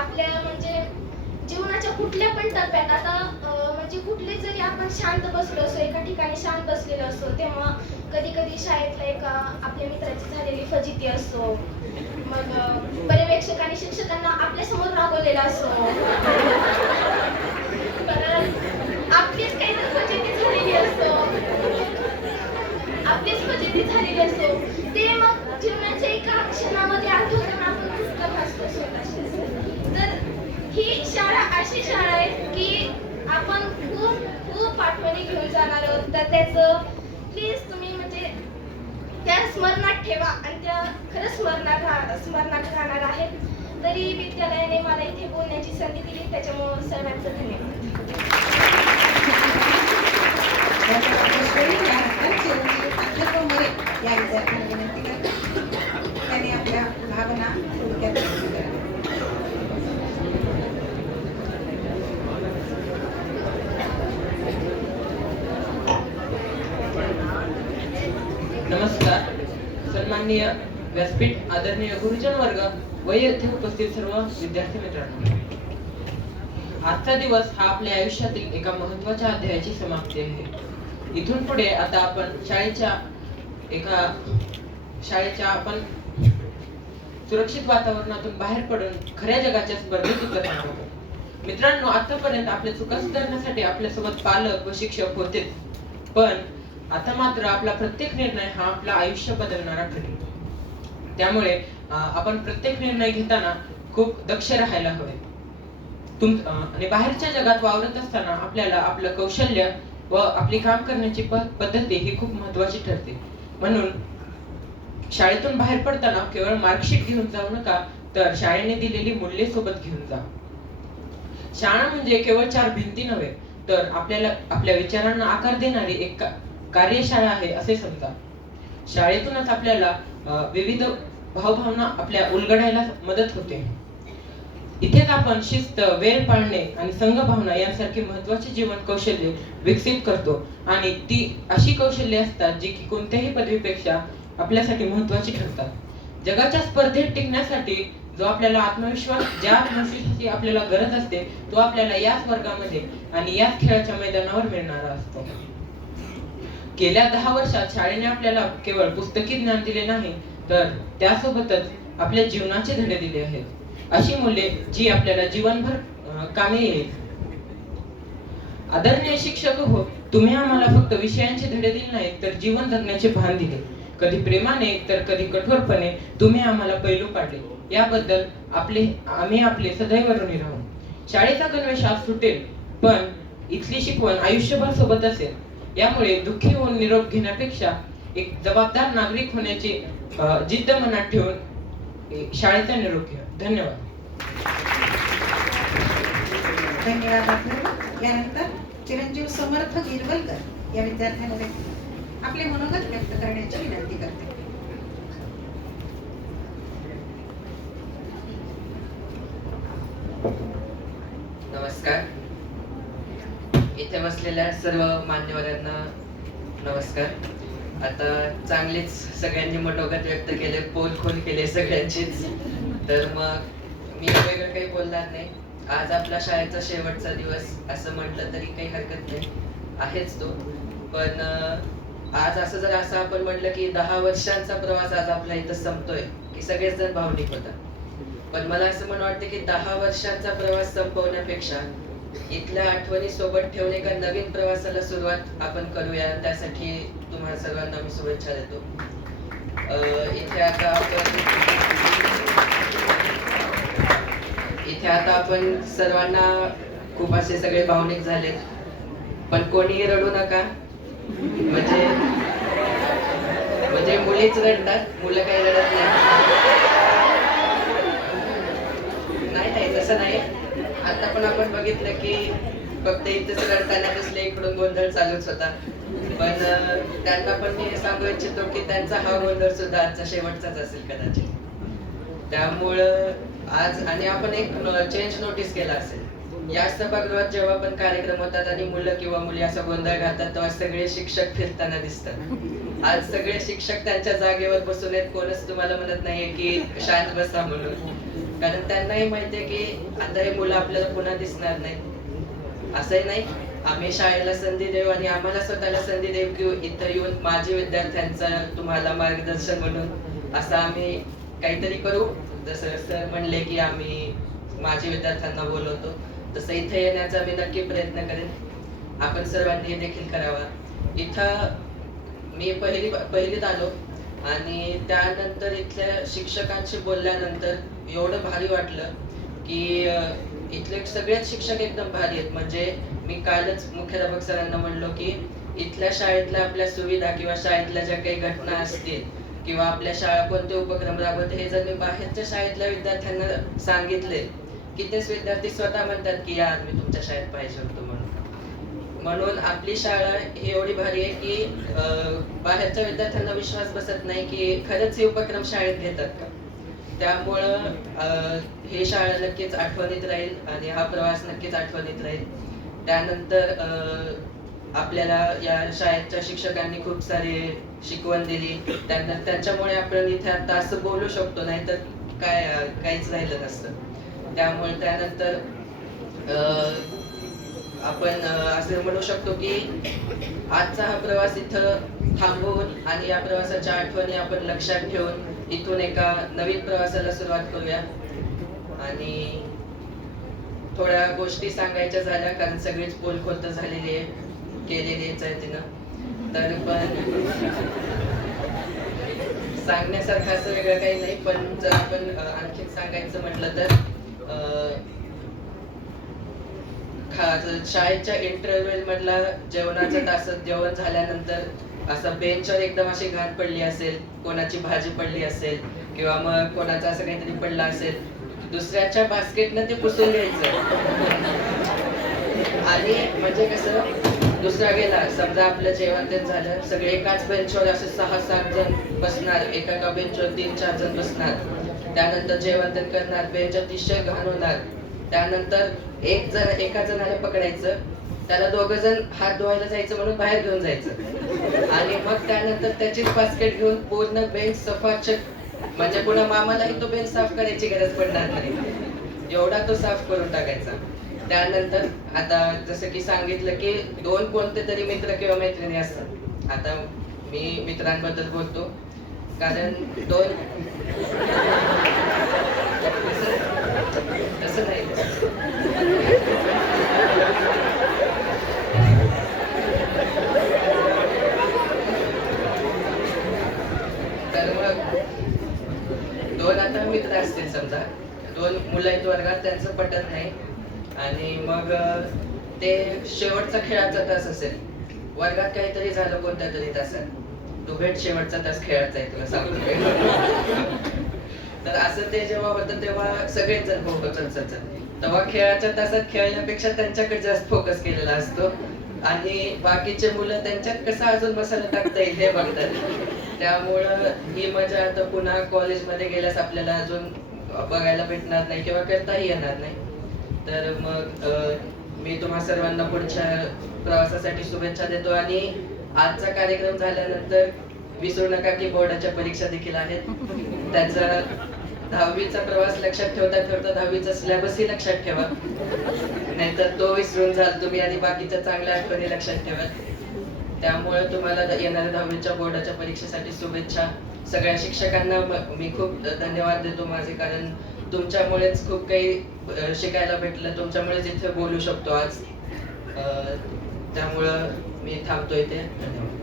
आपल्या म्हणजे जीवनाच्या कुठल्या पण टप्प्यात आता म्हणजे कुठले जरी आपण शांत बसलो असो, एका ठिकाणी शांत बसलेलो असतो, तेव्हा कधी कधी शाळेतल्या एका आपल्या मित्राची झालेली फजिती असो, मग पर्यवेक्षकांनी शिक्षकांना आपल्यासमोर रागवलेला असो, परत आपलीच काहीतरी फजिती झालेली असो, ते मग जीवनाच्या एका क्षणामध्ये आठवताना आपण पुस्तक वाचतो स्वतःशी. तर ही शाळा अशी शाळा आहे की आपण खूप खूप आठवणी घेऊन जाणार आहोत. तर त्याचं प्लीज तुम्ही म्हणजे त्या स्मरणात ठेवा आणि त्या खरंच स्मरणात राहणार आहेत. तरी विद्यालयाने मला इथे बोलण्याची संधी दिली, त्याच्यामुळे सर्वांचं धन्यवाद. या विद्यार्थ्यांना विनंती करते त्यांनी आपल्या भावना थोडक्यात व्यक्त कराव्या. नमस्कार. सन्माननीय व्यासपीठ, आदरणीय गुरुजन वर्ग व येथे उपस्थित सर्व विद्यार्थी मित्रांनो, आजचा दिवस हा आपल्या आयुष्यातील एका महत्त्वाच्या अध्यायाची समाप्ती आहे. इथून पुढे आता आपण शाळेच्या आपण सुरक्षित वातावरणातून बाहेर पडून खऱ्या जगाच्या स्पर्धेत उतरणार आहोत. मित्रांनो, आतापर्यंत आपल्या चुका सुधारण्यासाठी आपल्यासोबत पालक व शिक्षक होतेच, पण आता मात्र आपला प्रत्येक निर्णय हा आपलं आयुष्य बदलणारा ठरेल. त्यामुळे आपण प्रत्येक निर्णय घेताना खूप दक्ष राहायला हवे. आणि बाहेरच्या जगात वावरत असताना आपल्याला आपलं कौशल्य व आपली काम करण्याची पद्धती ही खूप महत्त्वाची ठरते. म्हणून शाळेतून बाहेर पडताना केवळ मार्कशीट घेऊन जाऊ नका, तर शाळेने दिलेली मूल्ये सोबत घेऊन जा. शाळा म्हणजे केवळ 4 भिंती नव्हे, तर आपल्याला आपल्या विचारांना आकार देणारी एक कार्यशाळा आहे असे समजा. शाळेतूनच आपल्याला विविध भावभावना आपल्या उलगडायला मदत होते. इथेच आपण शिस्त, वेळ पाळणे आणि संघभावना यांसारखी महत्त्वाची जीवन कौशल्ये विकसित करतो. आणि ती अशी कौशल्ये असतात जी की कोणत्याही पदवीपेक्षा आपल्यासाठी महत्त्वाची ठरतात. जगाच्या स्पर्धेत टिकण्यासाठी जो आपल्याला ज्या आत्मविश्वासाची आपल्याला गरज असते, तो आपल्याला याच वर्गामध्ये आणि याच खेळाच्या मैदानावर मिळणारा असतो. गेल्या 10 वर्षात शाळेने आपल्याला केवळ पुस्तकी ज्ञान दिले नाही, तर त्यासोबतच आपल्या जीवनाचे धडे दिले आहेत. अशी मूल्ये जी आपल्याला जीवनभर कामी येईल. आदरणीय शिक्षक हो, तुम्ही आम्हाला फक्त विषयांचे धडे दिले नाहीत, तर जीवन जगण्याचे भान दिले. कधी प्रेमाने तर कधी कठोरपणे तुम्ही आम्हाला पैलू पाडले. याबद्दल आम्ही आपले सदैव ऋणी राहू. शाळेचा गणवेश आज सुटेल, पण इथली शिकवण आयुष्यभर सोबत असेल. यामुळे दुःखी होऊन निरोप घेण्यापेक्षा एक जबाबदार नागरिक होण्याची जिद्द मनात ठेवून शाळेचा निरोप घ्या. धन्यवाद. धन्यवाद. यानंतर चिरंजीव समर्थ गिरवलकर या विद्यार्थ्यांना आपले मनोगत व्यक्त करण्याची विनंती करते. नमस्कार. इथे बसलेल्या सर्व मान्यवरांना नमस्कार. आता चांगलीच सगळ्यांनी मनोगत व्यक्त केले, पोलखोल केले सगळ्यांचीच, तर मग मी वेगळं काही बोलणार नाही. आज आपला शाळेचा शेवटचा दिवस असं म्हटलं तरी काही हरकत नाही, आहेच तो. पण आज असं आपण म्हटलं की 10 वर्षांचा प्रवास आज आपला इथं संपतोय, की सगळेच जण भावनिक होतात. पण मला असं वाटतं की 10 वर्षांचा प्रवास संपवण्यापेक्षा इथल्या आठवणी सोबत ठेवून एका नवीन प्रवासाला सुरुवात आपण करूया. त्यासाठी तुम्हाला सर्वांना मी शुभेच्छा देतो. इथे आता आपण सर्वांना खूप असे सगळे भावनिक झाले, पण कोणीही रडू नका. म्हणजे मुलीच रडतात, मुलं काही रडत नाही, तसं नाही. आता पण आपण बघितलं की फक्त इथेच रडताना दिसले, इकडून गोंधळ चालूच होता. पण त्यांना पण मी सांगू इच्छितो की त्यांचा हा गोंधळ सुद्धा आजचा शेवटचाच असेल कदाचित. त्यामुळं आज आणि आपण एक चेंज नोटीस केला असेल, या सभागृहात जेव्हा पण कार्यक्रम होतात आणि मुलं किंवा मुली असा गोंधळ घालतात, तेव्हा सगळे शिक्षक फिरताना दिसतात. आज सगळे शिक्षक त्यांच्या जागेवर बसून आहेत, कोणच तुम्हाला म्हणत नाहीये की शांत बसा म्हणून. कारण त्यांनाही माहिती आहे की आता हे मुलं आपल्याला पुन्हा दिसणार नाही. असंही नाही, आम्ही शाळेला संधी देऊ आणि आम्हाला स्वतःला संधी देऊ की इथं येऊन माझे विद्यार्थ्यांचं तुम्हाला मार्गदर्शन म्हणून असं आम्ही काहीतरी करू. जसं सर म्हणले की आम्ही माझे विद्यार्थ्यांना बोलवतो, तसं इथे येण्याचा मी नक्की प्रयत्न करेन. आपण सर्वांनी हे देखील करावा. इथं मी पहिलीत आलो आणि त्यानंतर इथल्या शिक्षकांशी बोलल्यानंतर एवढं भारी वाटलं की इथले सगळेच शिक्षक एकदम भारी आहेत. म्हणजे मी कालच मुख्याध्यापक सरांना म्हणलो की इथल्या शाळेतल्या आपल्या सुविधा किंवा शाळेतल्या ज्या काही घटना असतील किंवा आपल्या शाळा कोणते उपक्रम राबवते हे जर मी बाहेरच्या शाळेतल्या विद्यार्थ्यांना सांगितले की तेच विद्यार्थी स्वतः म्हणतात की यार मी तुमच्या शाळेत पाहिजे होतो म्हणून आपली शाळा ही एवढी भारी आहे की बाहेरच्या विद्यार्थ्यांना विश्वास बसत नाही की खरंच हे उपक्रम शाळेत घेतात का. त्यामुळं हे शाळा नक्कीच आठवणीत राहील आणि हा प्रवास नक्कीच आठवणीत राहील. त्यानंतर आपल्याला या शाळेच्या शिक्षकांनी खूप सारी शिकवण दिली. त्यांच्यामुळे आपण इथे आता असं बोलू शकतो, नाही तर काहीच राहिलं नसतं. त्यामुळे त्यानंतर आपण असं म्हणू शकतो की आजचा हा प्रवास इथं थांबवून आणि या प्रवासाच्या आठवणी आपण लक्षात ठेवून इथून एका नवीन प्रवासाला सुरुवात करूया. आणि थोड्या गोष्टी सांगायच्या झाल्या कारण सगळीच पोलखोल झालेली आहे, केलेलीच आहे तिनं. तर पण सांगण्यासारखं असं वेगळं काही नाही, पण जर आपण आणखीन सांगायचं म्हटलं तर शाळेच्या इंटरव्हल मधला जेवणाच्या तासात जेवण झाल्यानंतर असं बेंचवर एकदम अशी घाण पडली असेल, कोणाची भाजी पडली असेल किंवा मग कोणाचं असं काहीतरी पडलं असेल, दुसऱ्याच्या बास्केटनं ते पुसून घ्यायचं. आणि म्हणजे कसं दुसरा गेला समजा आपलं जेवण ते झालं, सगळे एकाच बेंचवर असे 6-7 जण बसणार, एका बेंचवर 3-4 जण बसणार. त्यानंतर जेवण ते करणार, बेंच अतिशय घाण होणार. त्यानंतर एका जणाला पकडायचं, त्याला 2 जण हात धुवायला जायचं म्हणून बाहेर घेऊन जायचं आणि मग त्यानंतर त्याचीच बास्केट घेऊन पूर्ण बेंच सफाचक, म्हणजे पुन्हा मामालाही तो बेंच साफ करायची गरज पडणार नाही, एवढा तो साफ करून टाकायचा. त्यानंतर आता जसं की सांगितलं की 2 कोणते तरी मित्र किंवा मैत्रिणी असतात. आता मी मित्रांबद्दल बोलतो कारण 2 तसं नाही. तर मग 2 आता मित्र असतील, समजा 2 मुलं आहेत वर्गात, त्यांचं पटत नाही आणि मग ते शेवटचा खेळाचा तास असेल, वर्गात काहीतरी झालं कोणत्या तरी तासात, तो भेट शेवटचा तास खेळायचा आहे तुला सांगतो. तर असं ते जेव्हा होतं तेव्हा सगळेच जण तेव्हा खेळाच्या तासात खेळण्यापेक्षा त्यांच्याकडे जास्त फोकस केलेला असतो आणि बाकीचे मुलं त्यांच्यात कसा अजून मसाला टाकता येईल हे बघतात. त्यामुळं ही मजा आता पुन्हा कॉलेजमध्ये गेल्यास आपल्याला अजून बघायला भेटणार नाही किंवा करताही येणार नाही. तर मग मी तुम्हा सर्वांना पुढच्या प्रवासासाठी शुभेच्छा देतो आणि आजचा कार्यक्रम झाल्यानंतर विसरू नका की बोर्डाच्या परीक्षा देखील आहेत. त्याचा 10वीचा प्रवास लक्षात ठेवता 10वीचा सिलेबसही लक्षात ठेवा, नाहीतर तो विसरून जाल तुम्ही आणि बाकीच्या चांगल्या आठवणी लक्षात ठेवा. त्यामुळे तुम्हाला येणाऱ्या 10वीच्या बोर्डाच्या परीक्षेसाठी शुभेच्छा. सगळ्या शिक्षकांना मी खूप धन्यवाद देतो माझे, कारण तुमच्यामुळेच खूप काही शिकायला भेटलं, तुमच्यामुळेच इथे बोलू शकतो आज. त्यामुळं मी थांबतो इथे. धन्यवाद.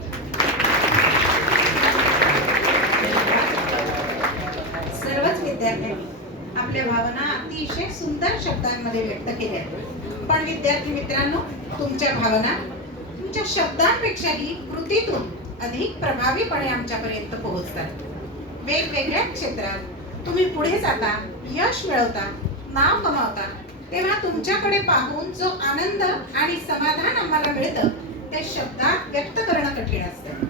सर्वच विद्यार्थ्यांनी आपल्या भावना अतिशय सुंदर शब्दांमध्ये व्यक्त केल्या. पण विद्यार्थी मित्रांनो, तुमच्या भावना तुमच्या शब्दांपेक्षाही कृतीतून अधिक प्रभावीपणे आमच्यापर्यंत पोहोचतात. वेगवेगळ्या क्षेत्रात तुम्ही पुढे जाता, यश मिळवता, नाव कमावता, तेव्हा तुमच्याकडे पाहून जो आनंद आणि समाधान आम्हाला मिळतं ते शब्दात व्यक्त करणं कठीण असतं.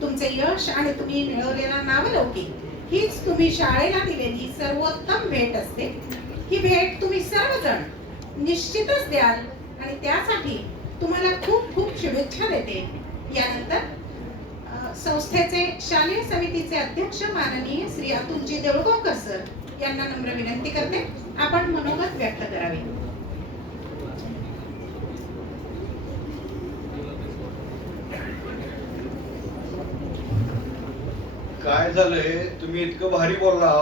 तुमचे यश आणि तुम्ही मिळवलेला नावलौकिक हीच तुम्ही शाळेला दिलेली सर्वोत्तम भेट असते. ही भेट तुम्ही सर्वजण निश्चितच द्याल आणि त्यासाठी तुम्हाला खूप खूप शुभेच्छा देते. यानंतर संस्थेचे शालेय समितीचे अध्यक्ष माननीय श्री अतुलजी देऊळगावकर सर यांना नम्र विनंती करते, आपण मनोगत व्यक्त करावे. काय झालंय, तुम्ही इतकं भारी बोलला.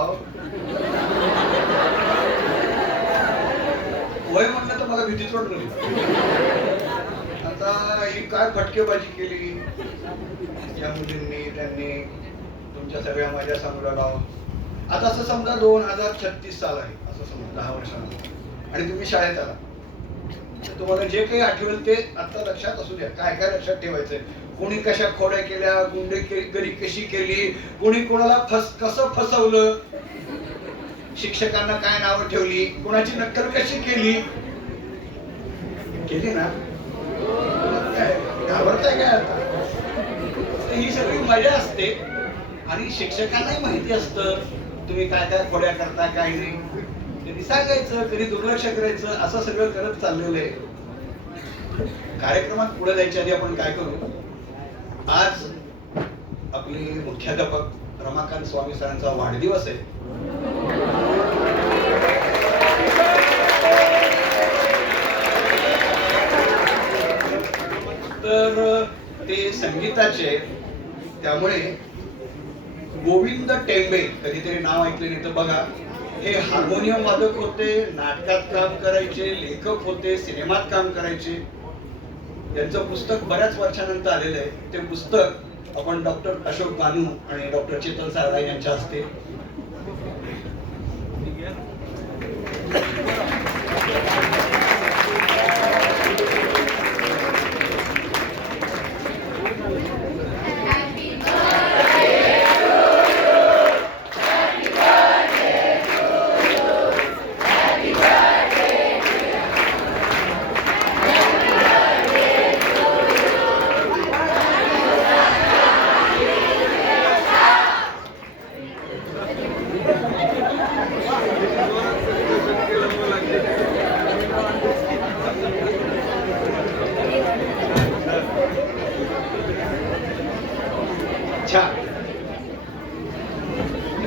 वय म्हणलं तर मला भीतीच वाटली. आता ही काय फटकेबाजी केली या मुलींनी, त्यांनी तुमच्या सगळ्या माझ्या समोर लावून. आता असं समजा 2036 साल आहे, असं समजा 10 वर्षांना, आणि तुम्ही शाळेत आला. तुम्हाला जे काही आठवेल ते आता लक्षात असू द्या. काय काय लक्षात ठेवायचंय, कोणी कशा खोड्या केल्या, गुंडेगिरी कशी केली, कोणी कोणाला कसं फसवलं, शिक्षकांना काय नावं ठेवली, कोणाची नक्कल कशी केली ना. घाबरताय काय आता? ही सगळी मजा असते आणि शिक्षकांनाही माहिती असतं तुम्ही काय काय खोड्या करता, काय नाही. कधी सांगायचं, कधी दुर्लक्ष करायचं, असं सगळं करत चाललेलं आहे. कार्यक्रमात पुढे जायच्या आधी आपण काय करू, आज आपले मुख्याध्यापक रमाकांत स्वामी सरांचा वाढदिवस आहे. तर ते संगीताचे, त्यामुळे गोविंद टेंबे, कधीतरी नाव ऐकले नाही तर बघा. हे हार्मोनियम वादक होते, नाटकात काम करायचे, लेखक होते, सिनेमात काम करायचे. त्यांचं पुस्तक बऱ्याच वर्षानंतर आलेलं आहे. ते पुस्तक आपण डॉक्टर अशोक गानू आणि डॉक्टर चेतन सारडा यांच्या हस्ते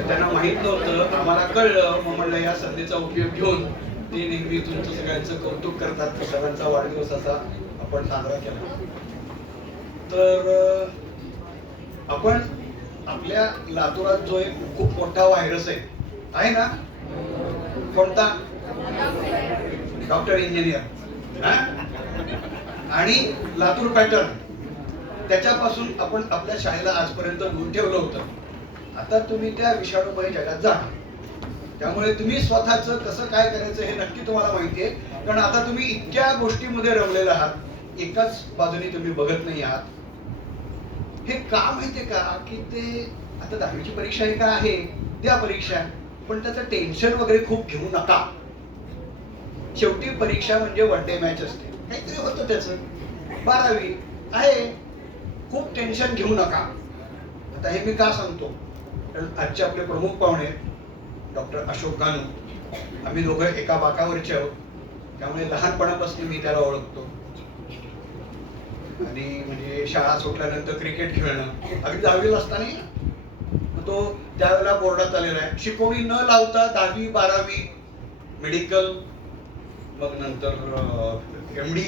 त्यांना माहित नव्हतं, आम्हाला कळलं. मग म्हणलं या संधीचा उपयोग घेऊन ते नेहमी तुमचं सगळ्यांचं कौतुक करतात. सगळ्यांचा वाढदिवस असा आपण साजरा केला. तर आपण आपल्या लातूरात जो एक खूप मोठा व्हायरस आहे ना, कोणता? डॉक्टर इंजिनियर आणि लातूर पॅटर्न, त्याच्यापासून आपण आपल्या शाळेला आजपर्यंत दूर ठेवलं होतं. आता तुम्ही त्या विषाणूमय जगात जा. त्यामुळे तुम्ही स्वतःचं कसं काय करायचं हे नक्की तुम्हाला माहिती आहे. कारण आता तुम्ही इतक्या गोष्टीमध्ये रमलेला आहात, एकाच बाजूने तुम्ही बघत नाही आहात. हे का माहितीये का, की ते आता 10वीची परीक्षा आहे का आहे, द्या परीक्षा, पण त्याचं टेन्शन वगैरे खूप घेऊ नका. शेवटी परीक्षा म्हणजे वन डे मॅच असते, काहीतरी होतं त्याचं. 12वी आहे, खूप टेन्शन घेऊ नका. आता हे मी का सांगतो, कारण आजचे आपले प्रमुख पाहुणे डॉक्टर अशोक गानू, आम्ही दोघं एका बाकावरचे आहोत. त्यामुळे लहानपणापासून मी त्याला ओळखतो. आणि म्हणजे शाळा सुटल्यानंतर क्रिकेट खेळणं, अगदी 10वीला असताना तो त्यावेळेला बोर्डात आलेला आहे. शिकवणी न लावता 10वी 12वी मेडिकल, मग नंतर MD,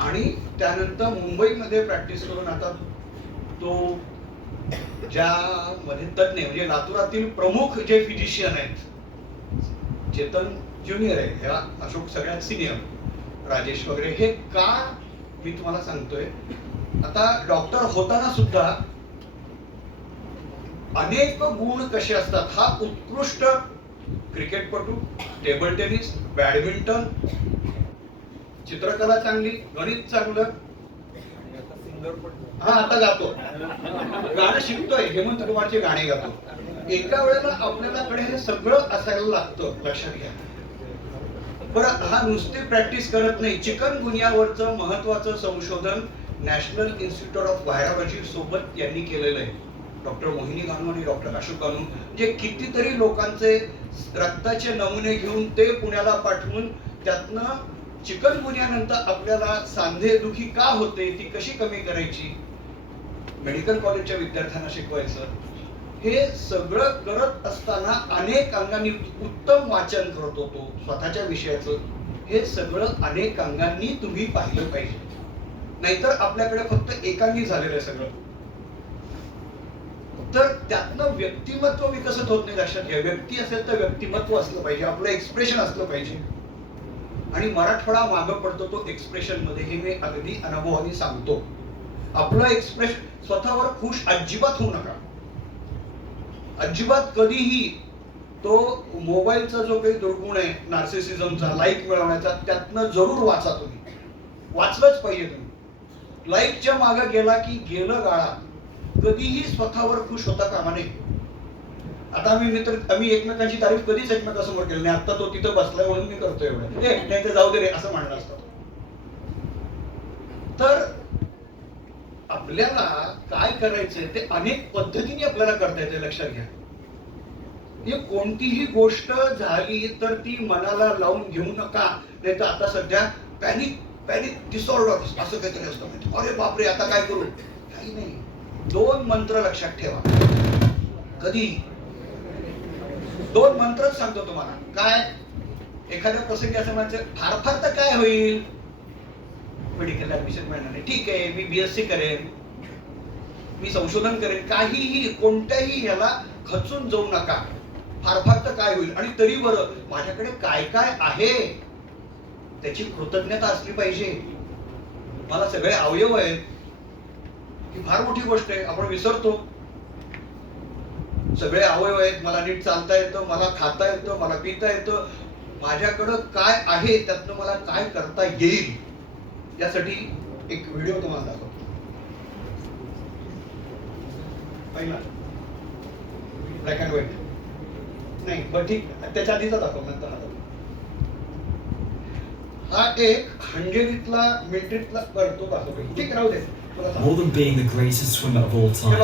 आणि त्यानंतर मुंबईमध्ये प्रॅक्टिस करून आता तो ज्यामध्ये तज्ञ म्हणजे लातूरातील प्रमुख जे फिजिशियन आहेत, चेतन ज्युनियर आहे, ह्या अशोक सगळ्यात सिनियर, राजेश वगैरे. हे का मी तुम्हाला सांगतोय, आता डॉक्टर होताना सुद्धा अनेक गुण कसे असतात. हा उत्कृष्ट क्रिकेटपटू, टेबल टेनिस, बॅडमिंटन, चित्रकला चांगली, गणित चांगलं, हा आता गातो, गाणं शिकतोय, हेमंत कुमारचे गाणे गातो. एका वेळेला आपल्याकडे हे सगळं असायला लागतं, लक्षात घ्या. बरं, हा नुसते प्रॅक्टिस करत नाही. चिकनगुनियावरचं महत्वाचं संशोधन नॅशनल इन्स्टिट्यूट ऑफ व्हायरॉलॉजी सोबत यांनी केलेलं आहे. डॉक्टर मोहिनी गानू आणि डॉक्टर अशोक गानू, जे कितीतरी लोकांचे रक्ताचे नमुने घेऊन ते पुण्याला पाठवून त्यातनं चिकनगुनियानंतर आपल्याला सांधेदुखी का होते ती कशी कमी करायची, मेडिकल कॉलेजच्या विद्यार्थ्यांना शिकवायचं. हे सगळं करत असताना अनेक अंगांनी उत्तम वाचन करत होतो स्वतःच्या विषयाचं. हे सगळं अनेक अंगांनी तुम्ही पाहिलं पाहिजे, नाहीतर आपल्याकडे फक्त एकांगी झालेलं आहे सगळं. तर त्यातनं व्यक्तिमत्व विकसित होत नाही. लक्षात घ्या, व्यक्ती असेल तर व्यक्तिमत्व असलं पाहिजे, आपलं एक्सप्रेशन असलं पाहिजे. आणि मराठवाडा मागं पडतो तो एक्सप्रेशन मध्ये, हे मी अगदी अनुभवाने सांगतो. आपलं एक्सप्रेशन, स्वतःवर खुश अजिबात होऊ नका, अजिबात कधीही. तो मोबाईलचा जो काही दुर्गुण आहे नार्सिसिझमचा, लाईक मिळवण्याचा, त्यातनं जरूर वाचा. तुम्ही वाचलंच पाहिजे. तुम्ही लाईकच्या मागे गेला की गेलं गाळा. कधीही स्वतःवर खुश होता कामा नये. आता आम्ही एकमेकांची तारीफ कधीच एकमेकांसमोर केली नाही. आता तो तिथं बसलाय म्हणून मी करतोय एवढं, नाही तर जाऊ दे रे असं म्हणलं असतं. तर आपल्याला काय करायचंय ते अनेक पद्धतीने आपल्याला करता येते. लक्षात घ्या, हे कोणतीही गोष्ट झाली तर ती मनाला लावून घेऊ नका. नाही तर आता सध्या पॅनिक डिसऑर्डर असं काहीतरी असतं. अरे बापरे, आता काय करू? काही नाही. 2 मंत्र लक्षात ठेवा. कधी 2 मंत्रच सांगतो तुम्हाला. काय? एखाद्या प्रसंगी असं म्हणायचं, फार फार तर काय होईल, मेडिकल ऍडमिशन मिळणार नाही, ठीक आहे मी BSc करेन, मी संशोधन करेन, काहीही कोणत्याही ह्याला खचून जाऊ नका. फार फार तर काय होईल, आणि तरी बरं माझ्याकडे काय काय आहे त्याची कृतज्ञता असली पाहिजे. मला सगळे अवयव आहेत, ही फार मोठी गोष्ट आहे. आपण विसरतो. सगळे अवयव आहेत, मला नीट चालता येतं, मला खाता येतं, मला पिता येतं. माझ्याकडं काय आहे, त्यातनं मला काय करता येईल, यासाठी एक व्हिडिओ तुम्हाला दाखवतो. पहिला ब्लॅक अँड व्हाईट नाही, पण ठीक, त्याच्या आधीचा दाखव, नंतर हा एक हंगेरीतला मिलिटरीतला करतो दाखवतो. ठीक, राहू दे. More than being the greatest swimmer of all time,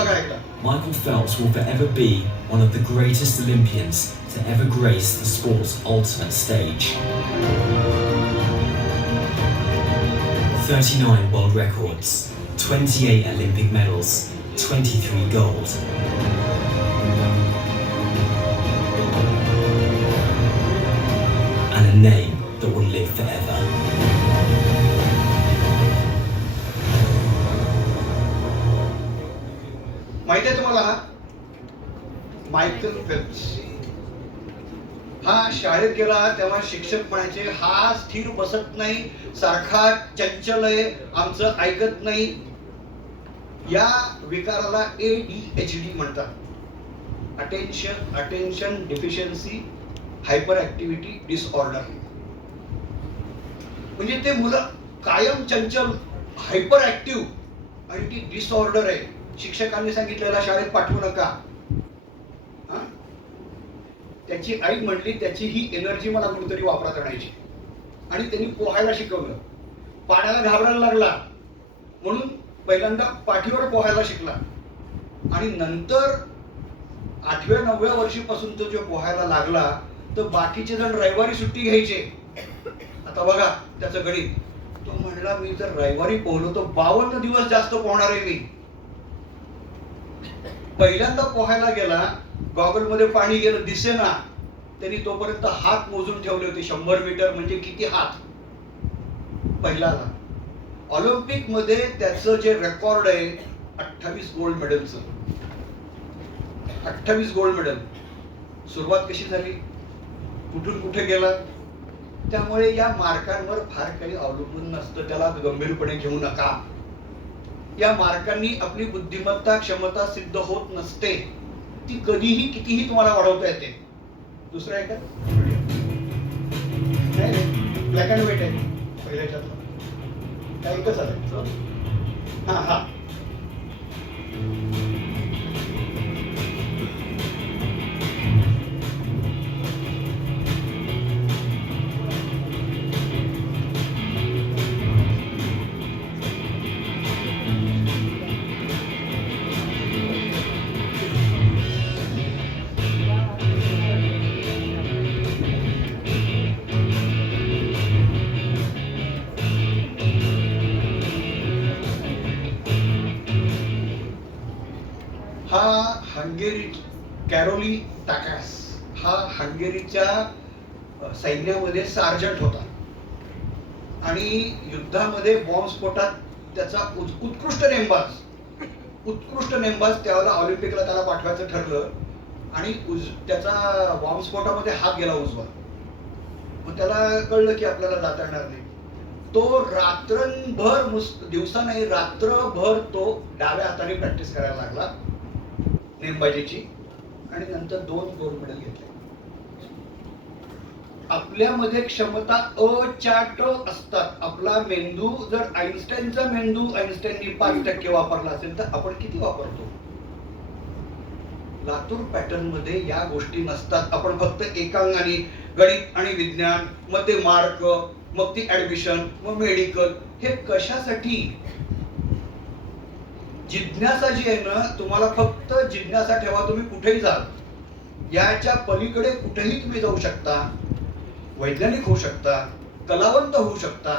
Michael Phelps will forever be one of the greatest Olympians to ever grace the sport's ultimate stage. 39 world records, 28 Olympic medals, 23 gold. And a name that will live forever. माहिती आहे तुम्हाला, हा मायकल फेल्प्स हा शाळेत गेला तेव्हा शिक्षक म्हणायचे, हा स्थिर बसत नाही, सारखा चंचल आहे, आमचं ऐकत नाही. या विकाराला ADHD म्हणतात, attention deficiency hyper activity disorder. म्हणजे ते मुलं कायम चंचल, हायपर ऍक्टिव्ह, आणि ती डिसऑर्डर आहे. शिक्षकांनी सांगितलेला शाळेत पाठवू नका. त्याची आई म्हणली, त्याची ही एनर्जी मला कुठेतरी वापरात आणायची, आणि त्यांनी पोहायला शिकवलं. पाण्याला घाबरायला लागला म्हणून पहिल्यांदा पाठीवर पोहायला शिकला, आणि नंतर 8व्या 9व्या वर्षीपासून तो जो पोहायला लागला तर बाकीचे जण रविवारी सुट्टी घ्यायचे. आता बघा त्याचं गणित. तो म्हणला, मी जर रविवारी पोहलो तर 52 दिवस जास्त पोहणार आहे मी. पहिल्यांदा पोहायला गेला, गॉगल मध्ये पाणी गेलं दिसेना, त्यांनी तोपर्यंत हात मोजून ठेवले होते. 100 मीटर म्हणजे किती हात. पहिल्याला ऑलिम्पिक मध्ये त्याचं जे रेकॉर्ड आहे 28 गोल्ड मेडलचं, 28 गोल्ड मेडल. सुरुवात कशी झाली, कुठून कुठे गेला. त्यामुळे या मार्कांवर फार काही अवलंबून नसतं, त्याला गंभीरपणे घेऊ नका. या मार्कांनी आपली बुद्धिमत्ता क्षमता सिद्ध होत नसते. ती कधीही कितीही तुम्हाला वाढवता येते. दुसरं आहे का? नाही, ब्लॅक अँड व्हाईट आहे पहिल्याच्यात. काय एकच आहे. हा हा हंगेरी कॅरोली टाकास हा हंगेरीच्या सैन्यामध्ये सार्जंट होता आणि युद्धामध्ये बॉम्बस्फोटात त्याचा उत्कृष्ट नेमबाज त्यावेळेला ऑलिम्पिकला त्याला पाठवायचं ठरलं आणि त्याचा बॉम्बस्फोटामध्ये हात गेला उजवा. मग त्याला कळलं की आपल्याला जाता येणार नाही. तो रात्रभर दिवसा नाही रात्रभर तो डाव्या हाताने प्रॅक्टिस करायला लागला नेमबाजीची आणि नंतर 2 गोल्ड मेडल घेतले. आपल्यामध्ये क्षमता अचाट असतात. आपला मेंदू जर आईन्स्टाईनचा मेंदू आईन्स्टाईननी 5% वापरला असेल तर आपण किती वापरतो? लातूर पॅटर्न मध्ये या गोष्टी नसतात. आपण फक्त एकांगाने गणित आणि विज्ञान, मग ते मार्क, मग ती ऍडमिशन, मग मेडिकल, हे कशासाठी? जिज्ञासा जी आहे ना, तुम्हाला फक्त जिज्ञासा ठेवा, तुम्ही कुठेही जाल, याच्या पलीकडे कुठेही तुम्ही जाऊ शकता. वैज्ञानिक होऊ शकता, कलावंत होऊ शकता.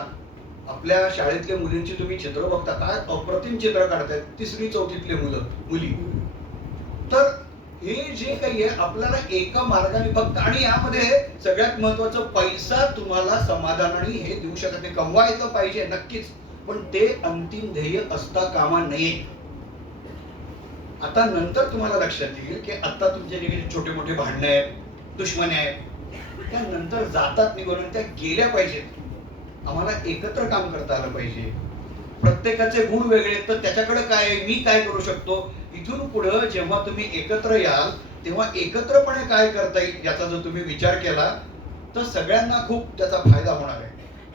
आपल्या शाळेतल्या मुलींची तुम्ही चित्र बघता, काय अप्रतिम चित्र काढतायत 3री 4थीतले मुली. तर हे जे काही आहे आपल्याला एका मार्गाने फक्त, आणि यामध्ये सगळ्यात महत्वाचं, पैसा तुम्हाला समाधानाने हे देऊ शकत नाही. कमवायचं पाहिजे नक्कीच, पण ते अंतिम ध्येय असता कामा नये. आता नंतर तुम्हाला लक्षात येईल की आता तुमच्या जे छोटे मोठे भांडणं आहेत, दुश्मनी आहेत, त्या नंतर जातात निघून, त्या गेल्या पाहिजेत. आम्हाला एकत्र काम करता आलं पाहिजे. प्रत्येकाचे गुण वेगळे आहेत, तर त्याच्याकडे काय आहे, मी काय करू शकतो. इथून पुढे जेव्हा तुम्ही एकत्र याल तेव्हा एकत्रपणे काय करता येईल याचा जर तुम्ही विचार केला तर सगळ्यांना खूप त्याचा फायदा होणार आहे.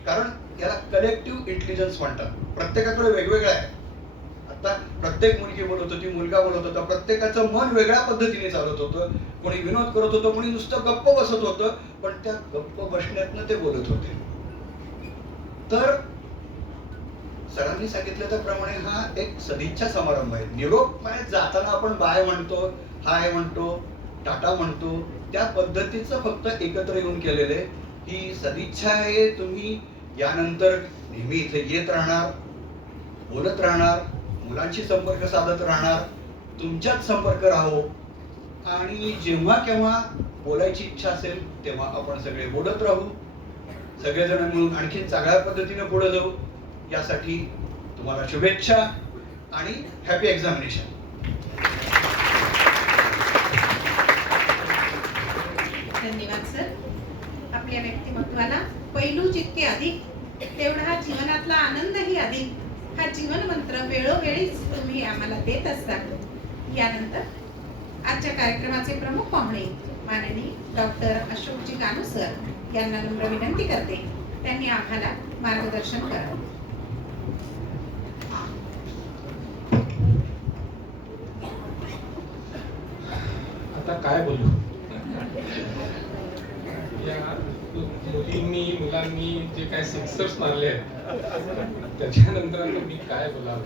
कारण याला कलेक्टिव्ह इंटेलिजन्स म्हणतात. प्रत्येकाकडे वेगवेगळं आहे. आता प्रत्येक मुलगी बोलत होती, मुलगा बोलत होता, प्रत्येकाचं मन वेगळ्या पद्धतीने चालत होतं. कोणी विनोद करत होतं, कोणी नुसतं गप्प बसत होतं, पण त्या गप्प बसण्यातनं ते बोलत होते. तर सरांनी सांगितलं त्याप्रमाणे हा एक सदिच्छा समारंभ आहे. निरोप जाताना आपण बाय म्हणतो, हाय म्हणतो, टाटा म्हणतो, त्या पद्धतीचं फक्त एकत्र येऊन केलेले ही सदिच्छा आहे. तुम्ही यानंतर नेहमी इथे येत राहणार, बोलत राहणार, मुलांशी संपर्क साधत राहणार, तुमच्यात संपर्क राहो, आणि जेव्हा केव्हा बोलायची इच्छा असेल तेव्हा आपण सगळे बोलत राहू. सगळेजण मिळून आणखी चांगल्या पद्धतीने पुढे जाऊ. यासाठी तुम्हाला शुभेच्छा आणि हॅपी एक्झामिनेशन. धन्यवाद सर. आपल्या व्यक्तिमत्वाला पैलू जितके अधिक तेवढा जीवनातला आनंदही अधिक, हा जीवन मंत्र वेळोवेळीच तुम्ही आम्हाला देत असता. यानंतर आजच्या कार्यक्रमाचे प्रमुख पाहुणे माननीय डॉक्टर अशोकजी गानू सर यांना नम्र विनंती करते त्यांनी आम्हाला मार्गदर्शन करावं. आता काय बोलू, या मुलींनी मुलांनी जे काय सिक्सर्स मारले आहेत त्याच्यानंतर आता मी काय बोलावं.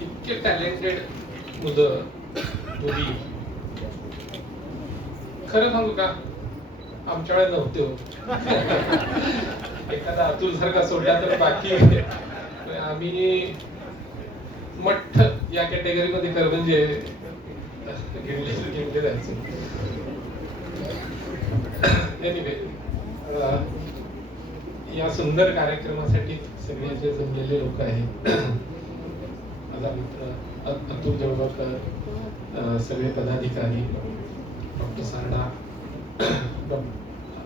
इतके टॅलेंटेड मुलं मुली, खरं सांगू का, आमच्या वेळेला नव्हते हो. एखादा अतुल सारखा सोडला तर बाकी आम्ही मठ या कॅटेगरी मध्ये खरं म्हणजे घेतले जायचे. एनिवे, या सुंदर कार्यक्रमासाठी सगळे जे जमलेले लोक आहेत, माझा मित्र अतुल जवळकर, सगळे पदाधिकारी, डॉक्टर सारडा,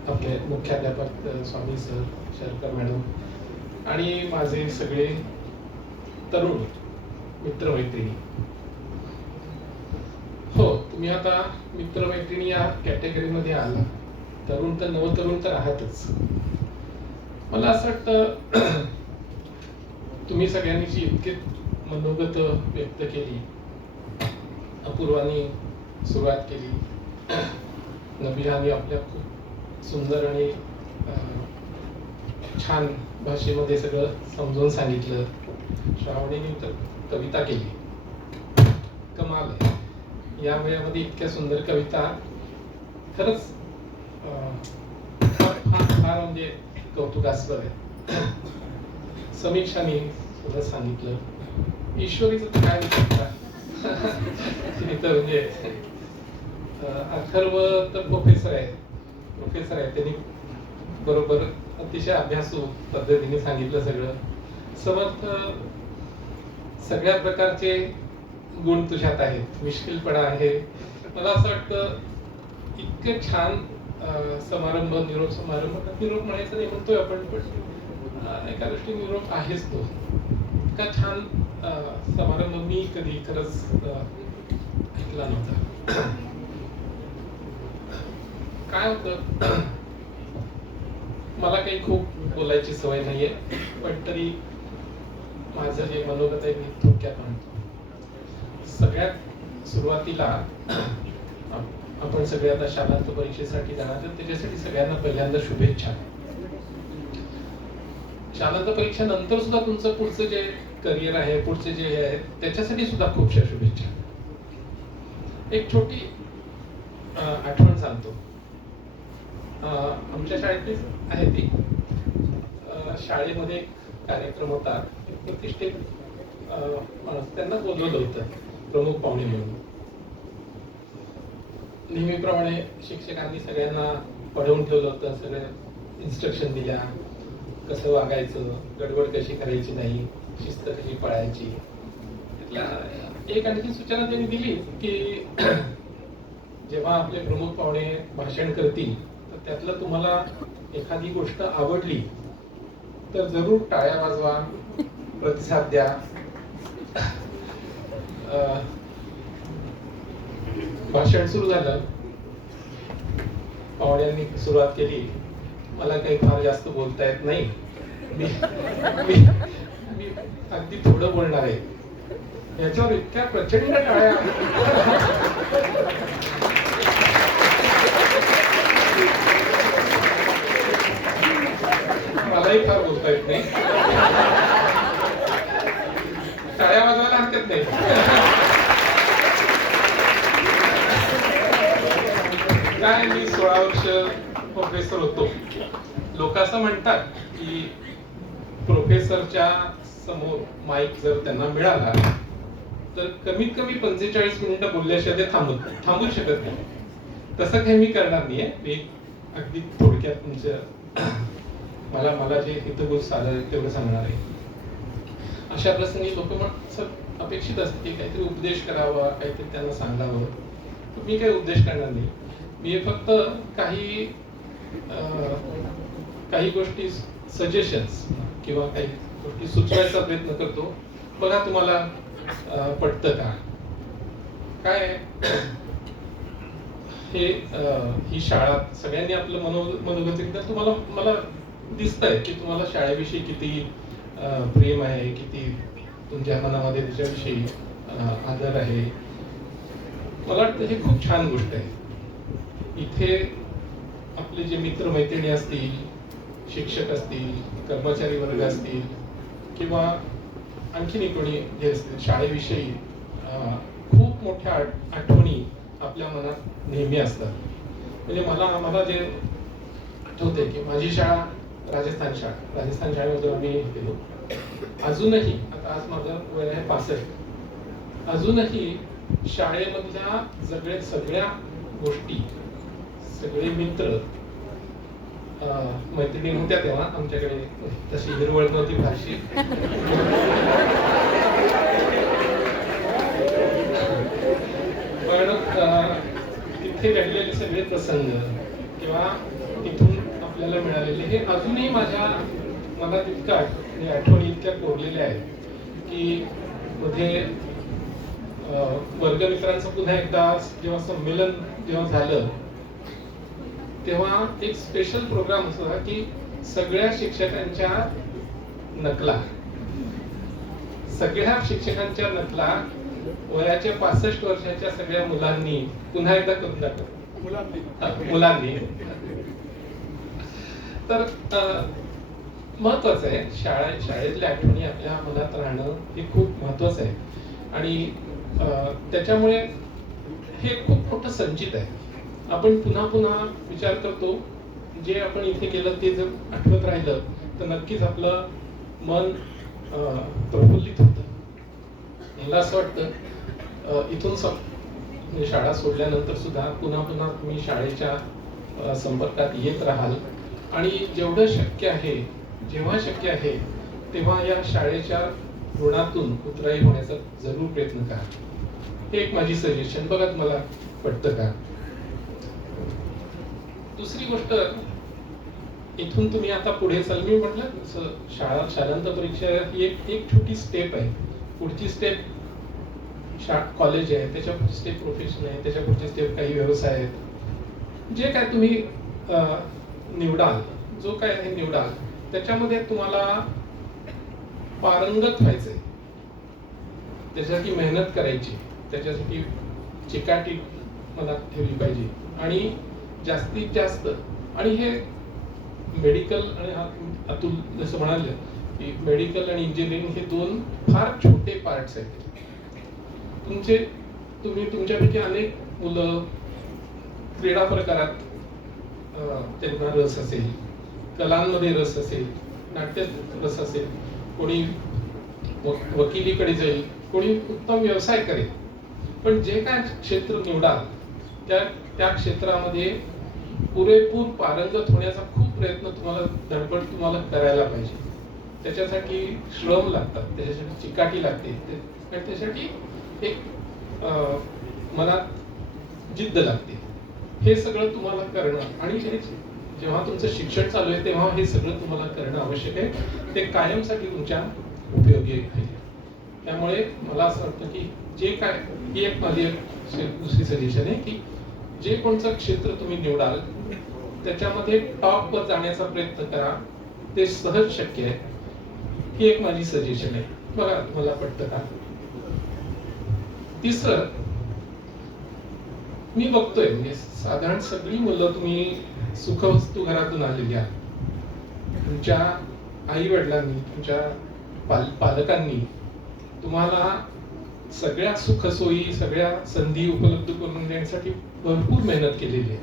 आपले मुख्याध्यापक स्वामी सर, शरकर मॅडम, आणि माझे सगळे तरुण मित्रमैत्रिणी. हो, तुम्ही आता मित्रमैत्रिणी या कॅटेगरीमध्ये आला, तरुण तर नवतरुण तर आहातच. मला असं वाटतं तुम्ही सगळ्यांनी जी इतके मनोगत व्यक्त केली, अपूर्वानी सुरुवात केली, नबियानी आपल्या खूप सुंदर आणि छान भाषेमध्ये सगळं समजावून सांगितलं, श्रावणीने तर कविता केली, कमाल आहे. या वेळामध्ये इतक्या सुंदर कविता खरंच फार म्हणजे कौतुकास्पद आहे. समीक्षाने सुद्धा सांगितलं, ईश्वरीचं काय विचारता इथं म्हणजे अथर्व तर प्रोफेसर आहे, त्यांनी बरोबर अतिशय अभ्यासू पद्धतीने सांगितलं सगळं. समर्थ, सगळ्या प्रकारचे गुण तुझ्यात आहेत, मिश्किलपणा आहे. मला असं वाटतं इतकं छान समारंभ, निरोप म्हणायचं नाही म्हणतोय आपण, पण एका दृष्टी निरोप आहेच तो. इतका छान समारंभ मी कधी खरंच ऐकला नव्हता. काय होतं, मला काही खूप बोलायची सवय नाहीये, पण तरी माझं जे मनोगत आहे मी थोडक्यात म्हणतो. सगळ्यात सुरुवातीला आपण सगळे आता शालांत परीक्षेसाठी जाणार, तर त्याच्यासाठी सगळ्यांना पहिल्यांदा शुभेच्छा. शालांत परीक्षेनंतर सुद्धा तुमचं पुढचं जे करिअर आहे, पुढचे जे आहे, त्याच्यासाठी सुद्धा खूपशा शुभेच्छा. एक छोटी आठवण सांगतो. आमच्या शाळेतलीच आहे ती. शाळेमध्ये कार्यक्रम होता, प्रतिष्ठित माणूस, त्यांना बोलवलं होतं प्रमुख पाहुणे म्हणून. नेहमीप्रमाणे शिक्षकांनी सगळ्यांना पढवून ठेवलं होतं, सगळं इन्स्ट्रक्शन दिल्या, कसं वागायचं, गडबड कशी करायची नाही, शिस्त कशी पाळायची. त्यातल्या एक आणखी सूचना त्यांनी दिली की जेव्हा आपले प्रमुख पाहुणे भाषण करतील तर त्यातलं तुम्हाला एखादी गोष्ट आवडली तर जरूर टाळ्या वाजवा, प्रतिसाद द्या. भाषण सुरू झालं, पाहुण्यांनी सुरुवात केली. मला काही फार जास्त बोलता येत नाही, मी अगदी थोडं बोलणार आहे. याच्यावर इतक्या प्रचंड टाळ्या. मलाही फार बोलता येत नाही, टाळ्या वाजवायला हरकत नाही. काय, मी 16 वर्ष प्रोफेसर होतो. लोक असं म्हणतात की प्रोफेसरच्या समोर माईक जर त्यांना मिळाला तर कमीत कमी 45 मिनिटं बोलल्याशिवाय ते थांबू शकत नाही. तसं काही मी करणार नाहीये. मी अगदी थोडक्यात तुमच्या मला जे हितगुज आलं तेवढं सांगणार आहे. अशा प्रसंगी लोक अपेक्षित असते की काहीतरी उपदेश करावा, काहीतरी त्यांना सांगावं. मी काही उपदेश करणार नाही. मी फक्त काही गोष्टी, सजेशन्स किंवा काही गोष्टी सुचवायचा प्रयत्न करतो. बघा तुम्हाला पटतं का. काय ही शाळा, सगळ्यांनी आपलं मनोगत केलं, तुम्हाला मला दिसतंय की तुम्हाला शाळेविषयी किती प्रेम आहे, किती तुमच्या मनामध्ये त्याच्याविषयी आदर आहे. मला वाटतं हे खूप छान गोष्ट आहे. इथे आपले जे मित्र मैत्रिणी असतील, शिक्षक असतील, कर्मचारी वर्ग असतील किंवा आणखीन कोणी जे असतील, शाळेविषयी खूप मोठ्या आठवणी आपल्या मनात नेहमी असतात. म्हणजे मला जे आठवते की माझी शाळा राजस्थान शाळेमध्ये आम्ही गेलो. अजूनही, आता आज माझं वय आहे 65, अजूनही शाळेमधल्या सगळ्या गोष्टी, सगळे मित्र, मैत्रिणी होत्या तेव्हा आमच्याकडे तशी हिरवळ नव्हती फारशी. पण तिथे घडलेले सगळे प्रसंग किंवा तिथून आपल्याला मिळालेले हे अजूनही माझ्या मनात इतक्या आठवणी इतक्या कोरलेल्या आहेत की मध्ये वर्गमित्रांचं पुन्हा एकदा जेव्हा संमेलन झालं तेव्हा एक स्पेशल प्रोग्राम होता की सगळ्या शिक्षकांच्या नकला वयाच्या 65 वर्षाच्या सगळ्या मुलांनी पुन्हा एकदा करून दाखवलं. मुलांनी तर महत्वाचं आहे. शाळेतल्या आठवणी आपल्या मनात राहणं हे खूप महत्वाचं आहे. आणि त्याच्यामुळे हे खूप मोठं संचित आहे. आपण पुन्हा पुन्हा विचार करतो. जे आपण इथे केलं ते जर आठवत राहिलं तर नक्कीच आपलं मन प्रफुल्लित होतं. मला असं वाटतं इथून म्हणजे शाळा सोडल्यानंतर सुद्धा पुन्हा पुन्हा तुम्ही शाळेच्या संपर्कात येत राहाल आणि जेवढं शक्य आहे, जेव्हा शक्य आहे तेव्हा या शाळेच्या ऋणातून उतराई होण्याचा जरूर प्रयत्न करा. हे एक माझी सजेशन. बघा मला पटतं का. दुसरी गोष्ट, इथून तुम्ही आता पुढे चाल, मी म्हटलं शाळांत परीक्षा ही एक छोटी स्टेप आहे. पुढची स्टेप कॉलेज आहे, त्याच्या पुढची स्टेप प्रोफेशन आहे, त्याच्या पुढची स्टेप काही व्यवसाय आहेत. जे काय तुम्ही निवडाल, जो काय आहे निवडाल, त्याच्यामध्ये तुम्हाला पारंगत व्हायचंय, त्याच्यासाठी मेहनत करायची, त्याच्यासाठी चिकाटी मनात ठेवली पाहिजे आणि जास्तीत जास्त. आणि हे मेडिकल आणि अतुल जसं म्हणाले की मेडिकल आणि इंजिनिअरिंग हे दोन फार छोटे पार्ट्स आहेत. तुम्ही तुमच्यापैकी अनेक मुलं क्रीडा प्रकारात त्यांना रस असेल, कलांमध्ये रस असेल, नाट्यात रस असेल, कोणी वकिलीकडे जाईल, कोणी उत्तम व्यवसाय करेल. पण जे काय क्षेत्र निवडाल त्या क्षेत्रामध्ये पुरेपूर पारंगत होण्याचा खूप प्रयत्न धडपड तुम्हाला करायला पाहिजे. त्याच्यासाठी श्रम लागतात, त्याच्यासाठी चिकाटी लागते, आणि त्यासाठी एक मनात जिद्द लागते. हे सगळं तुम्हाला करणं, आणि जेव्हा तुमचं शिक्षण चालू आहे तेव्हा हे सगळं तुम्हाला करणं आवश्यक आहे. ते कायमसाठी तुमच्या उपयोगी आहे. त्यामुळे मला असं वाटतं की जे काय, ही एक माझी दुसरी सजेशन आहे की जे कोणतं क्षेत्र तुम्ही निवडाल त्याच्यामध्ये टॉपवर जाण्याचा प्रयत्न करा. ते सहज शक्य आहे. ही एक माझी सजेशन आहे. बघा तुम्हाला पटतं का. तिसरं, मी बघतोय म्हणजे साधारण सगळी मुलं तुम्ही सुखवस्तू घरातून आलेली आहात. तुमच्या आई वडिलांनी, तुमच्या पालकांनी तुम्हाला सगळ्या सुखसोयी, सगळ्या संधी उपलब्ध करून देण्यासाठी भरपूर मेहनत केलेली आहे.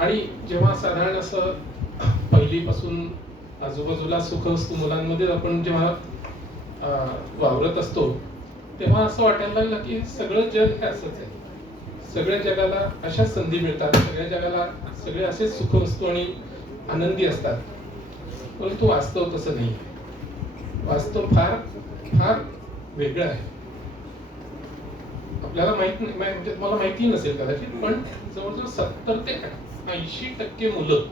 आणि जेव्हा साधारण असं पहिलीपासून आजूबाजूला सुखवस्तू मुलांमध्ये आपण जेव्हा वावरत असतो तेव्हा असं वाटायला लागलं की सगळं जग हे असंच आहे. सगळ्या जगाला अशा संधी मिळतात, सगळ्या जगाला सगळे असे सुखवस्तू आणि आनंदी असतात. परंतु वास्तव तसं नाही. वास्तव फार फार वेगळं आहे. आपल्याला माहित नाही, म्हणजे तुम्हाला माहिती नसेल कदाचित, पण जवळजवळ 70 ते 80% मुलं,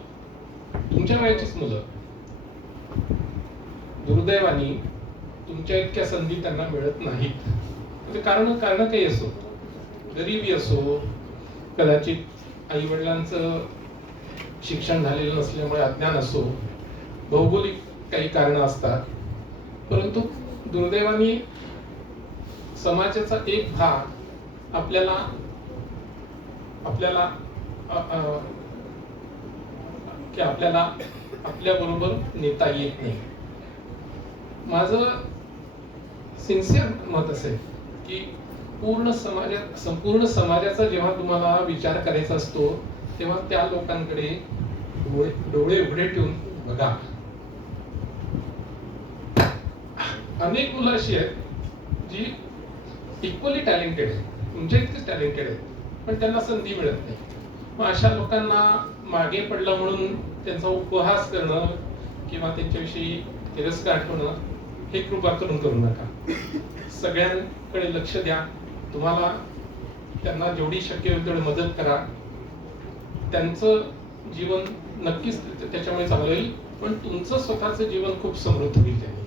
तुमच्या वयाचीच मुलं, दुर्दैवानी तुमच्या इतक्या संधी त्यांना मिळत नाहीत. म्हणजे कारण काही असो, गरिबी असो, कदाचित आई वडिलांचं शिक्षण झालेलं नसल्यामुळे अज्ञान असो, भौगोलिक काही कारणं असतात. परंतु दुर्दैवाने समाजाचा एक भाग आपल्याला आपल्या बरोबर नेता येत नाही. माझं सिन्सिअर मत असेल की संपूर्ण समाजाचा जेव्हा तुम्हाला विचार करायचा असतो तेव्हा त्या लोकांकडे डोळे उघडे ठेवून बघा. अनेक मुलं अशी आहेत जी इक्वली टॅलेंटेड आहेत, तुमच्या इतकेच टॅलेंटेड आहेत, पण त्यांना संधी मिळत नाही. मग अशा लोकांना मागे पडलं म्हणून त्यांचा उपहास करणं किंवा त्यांच्याविषयी तिरस्कार ठेवणं हे कृपा करू नका. सगळ्यांकडे लक्ष द्या. तुम्हाला त्यांना जेवढी शक्य होईल तेवढी मदत करा. त्यांचं जीवन नक्कीच त्याच्यामुळे चांगलं होईल, पण तुमचं स्वतःचं जीवन खूप समृद्ध होईल त्यांनी.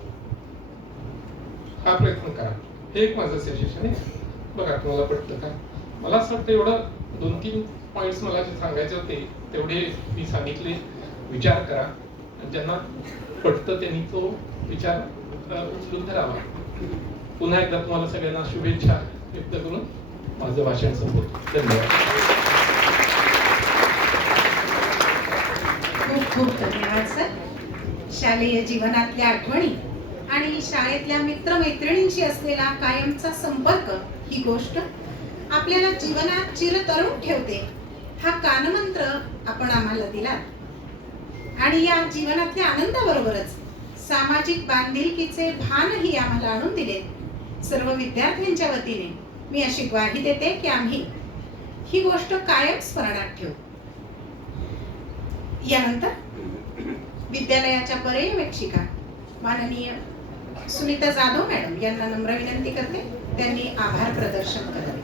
हा प्रयत्न करा. हे एक माझं सजेशन आहे. बघा तुम्हाला पटतं का. मला असं वाटतं एवढं 2-3 पॉइंट्स मला जे सांगायचे होते तेवढे मी सांगितले. विचार करा. ज्यांना पटतं त्यांनी तो विचार उचलून धरावा. पुन्हा एकदा तुम्हाला सगळ्यांना शुभेच्छा व्यक्त करून माझं भाषण संपवतो. धन्यवाद. खूप खूप धन्यवाद सर. शालेय जीवनातल्या आठवणी आणि शाळेतल्या मित्रमैत्रिणींशी असलेला कायमचा संपर्क ही गोष्ट आपल्याला जीवनात चिरतरुण ठेवते. हा कानमंत्र आपण आम्हाला दिला आणि या जीवनातल्या आनंदाबरोबरच सामाजिक बांधिलकीचे भानही आम्हाला आणून दिले. सर्व विद्यार्थ्यांच्या वतीने मी अशी ग्वाही देते की आम्ही ही गोष्ट कायम स्मरणात ठेवू. यानंतर विद्यालयाच्या पर्यवेक्षिका माननीय सुनीता जाधव मॅडम यांना नम्र विनंती करते, त्यांनी आभार प्रदर्शन करावे.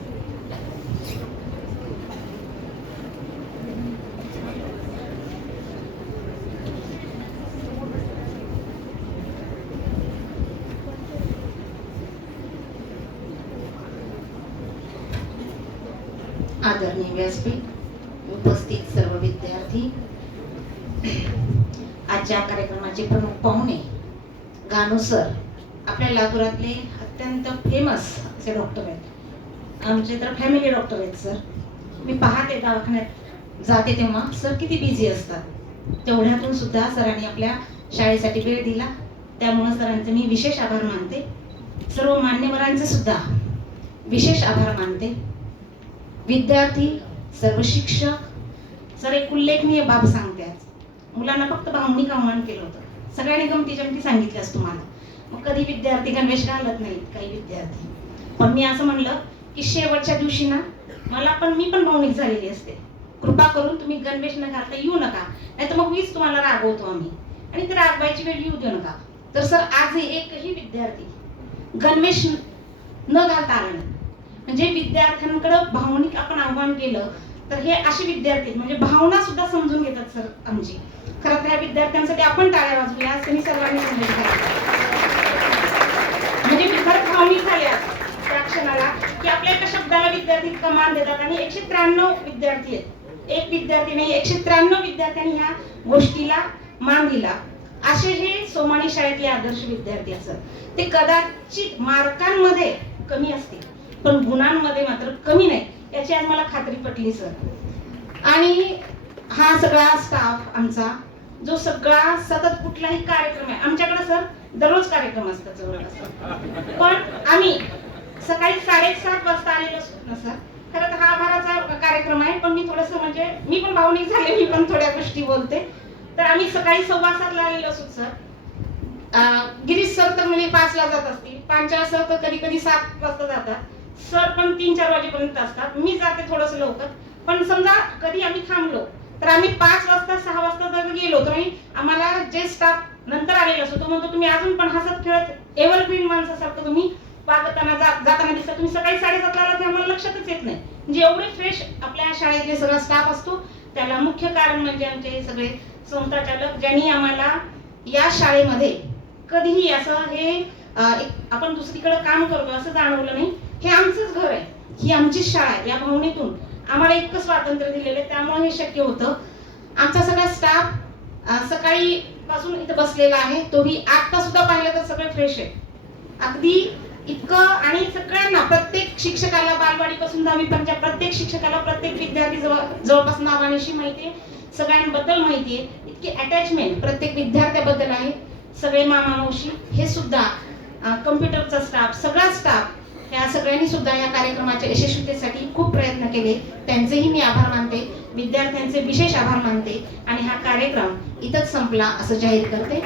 आदरणीय व्यासपीठ, उपस्थित सर्व विद्यार्थी, आजच्या कार्यक्रमाचे प्रमुख पाहुणे गानू सर आपल्या लातूरातले अत्यंत फेमस असे डॉक्टर आहेत. आमचे तर फॅमिली डॉक्टर आहेत सर. मी पाहते दवाखान्यात जाते तेव्हा सर किती बिझी असतात. तेवढ्यातून सुद्धा सरांनी आपल्या शाळेसाठी वेळ दिला, त्यामुळे सरांचे मी विशेष आभार मानते. सर्व मान्यवरांचे सुद्धा विशेष आभार मानते. विद्यार्थी, सर्व शिक्षक, सर एक उल्लेखनीय बाब सांगते. आज मुलांना फक्त भावनिक आव्हान केलं होतं, सगळ्यांनी गमती जमती सांगितल्यास तुम्हाला. मग कधी विद्यार्थी गणवेश घालत नाहीत काही विद्यार्थी, पण मी असं म्हणलं की शेवटच्या दिवशी ना मी पण भावनिक झालेली असते. कृपा करून तुम्ही गणवेश न घालता येऊ नका, नाही तर मग मीच तुम्हाला रागवतो आम्ही, आणि ते रागवायची वेळ येऊ देऊ नका. तर सर आजही एकही विद्यार्थी गणवेश न घालता आला नाही. म्हणजे विद्यार्थ्यांकडे भावनिक आपण आव्हान केलं तर हे असे विद्यार्थी म्हणजे भावना सुद्धा समजून घेतात सर आमची. खरं तर या विद्यार्थ्यांसाठी आपण टाळ्या वाजवूया असं मी सर्वांनी सांगितलं. म्हणजे मी खरंच भावनिक झाले त्या क्षणाला की आपल्या एका शब्दाला विद्यार्थी इतका मान देतात, आणि 193 विद्यार्थी आहेत. एक विद्यार्थी नाही, 193 विद्यार्थ्यांनी ह्या गोष्टीला मान दिला. असे हे सोमानी शाळेतले आदर्श विद्यार्थी असतात. ते कदाचित मार्कांमध्ये कमी असतील पण गुणांमध्ये मात्र कमी नाही, याची आज मला खात्री पटली सर. आणि हा सगळा स्टाफ आमचा जो सगळा सतत कुठलाही कार्यक्रम आहे, आमच्याकडे सर दररोज कार्यक्रम असतात जवळपास, पण आम्ही सकाळी 7:30 वाजता आलेलो असतो ना सर. खरं तर हा आभाराचा कार्यक्रम आहे, पण मी थोडंसं म्हणजे मी पण भावनिक झाले, मी पण थोड्या गोष्टी बोलते. तर आम्ही सकाळी 7:15 आलेलो असतो सर. गिरीश सर तर म्हणजे 5ला जात असतील, पांचाळ सर तर कधी कधी 7 वाजता जातात, सर पण 3-4 वाजेपर्यंत असतात. मी जाते थोडंसं लवकर, पण समजा कधी आम्ही थांबलो तर आम्ही 5 वाजता 6 वाजता जर गेलो तर आम्हाला जे स्टाफ नंतर आलेला असतो तो म्हणतो तुम्ही अजून पण हसत खेळत एव्हरग्रीन माणसासारखं तुम्ही वागताना जाताना दिसता. तुम्ही सकाळी 7:30 आला ते आम्हाला लक्षातच येत नाही. म्हणजे एवढे फ्रेश आपल्या शाळेतले सगळा स्टाफ असतो. त्याला मुख्य कारण म्हणजे आमचे सगळे संस्थाचालक, ज्यांनी आम्हाला या शाळेमध्ये कधीही असं हे आपण दुसरीकडे काम करतो असं जाणवलं नाही. हे आमचंच घर आहे, ही आमची शाळा आहे. या भावनेतून आम्हाला इतकं स्वातंत्र्य दिलेलं आहे, त्यामुळे हे शक्य होतं. आमचा सगळा स्टाफ सकाळी पासून इथं बसलेला आहे, तोही आता सुद्धा पाहिलं तर सगळे फ्रेश आहे अगदी इतकं. आणि सगळ्यांना, प्रत्येक शिक्षकाला, बालवाडीपासून 10वीपर्यंतच्या प्रत्येक शिक्षकाला प्रत्येक विद्यार्थी जवळपास नावानिशी माहिती आहे, सगळ्यांबद्दल माहिती आहे. इतकी अटॅचमेंट प्रत्येक विद्यार्थ्याबद्दल आहे. सगळे मामा मावशी, हे सुद्धा कम्प्युटरचा स्टाफ, सगळा स्टाफ, या सगळ्यांनी सुद्धा या कार्यक्रमाच्या यशस्वीतेसाठी खूप प्रयत्न केले. त्यांचेही मी आभार मानते, विद्यार्थ्यांचे विशेष आभार मानते, आणि हा कार्यक्रम इथंच संपला असं जाहीर करते.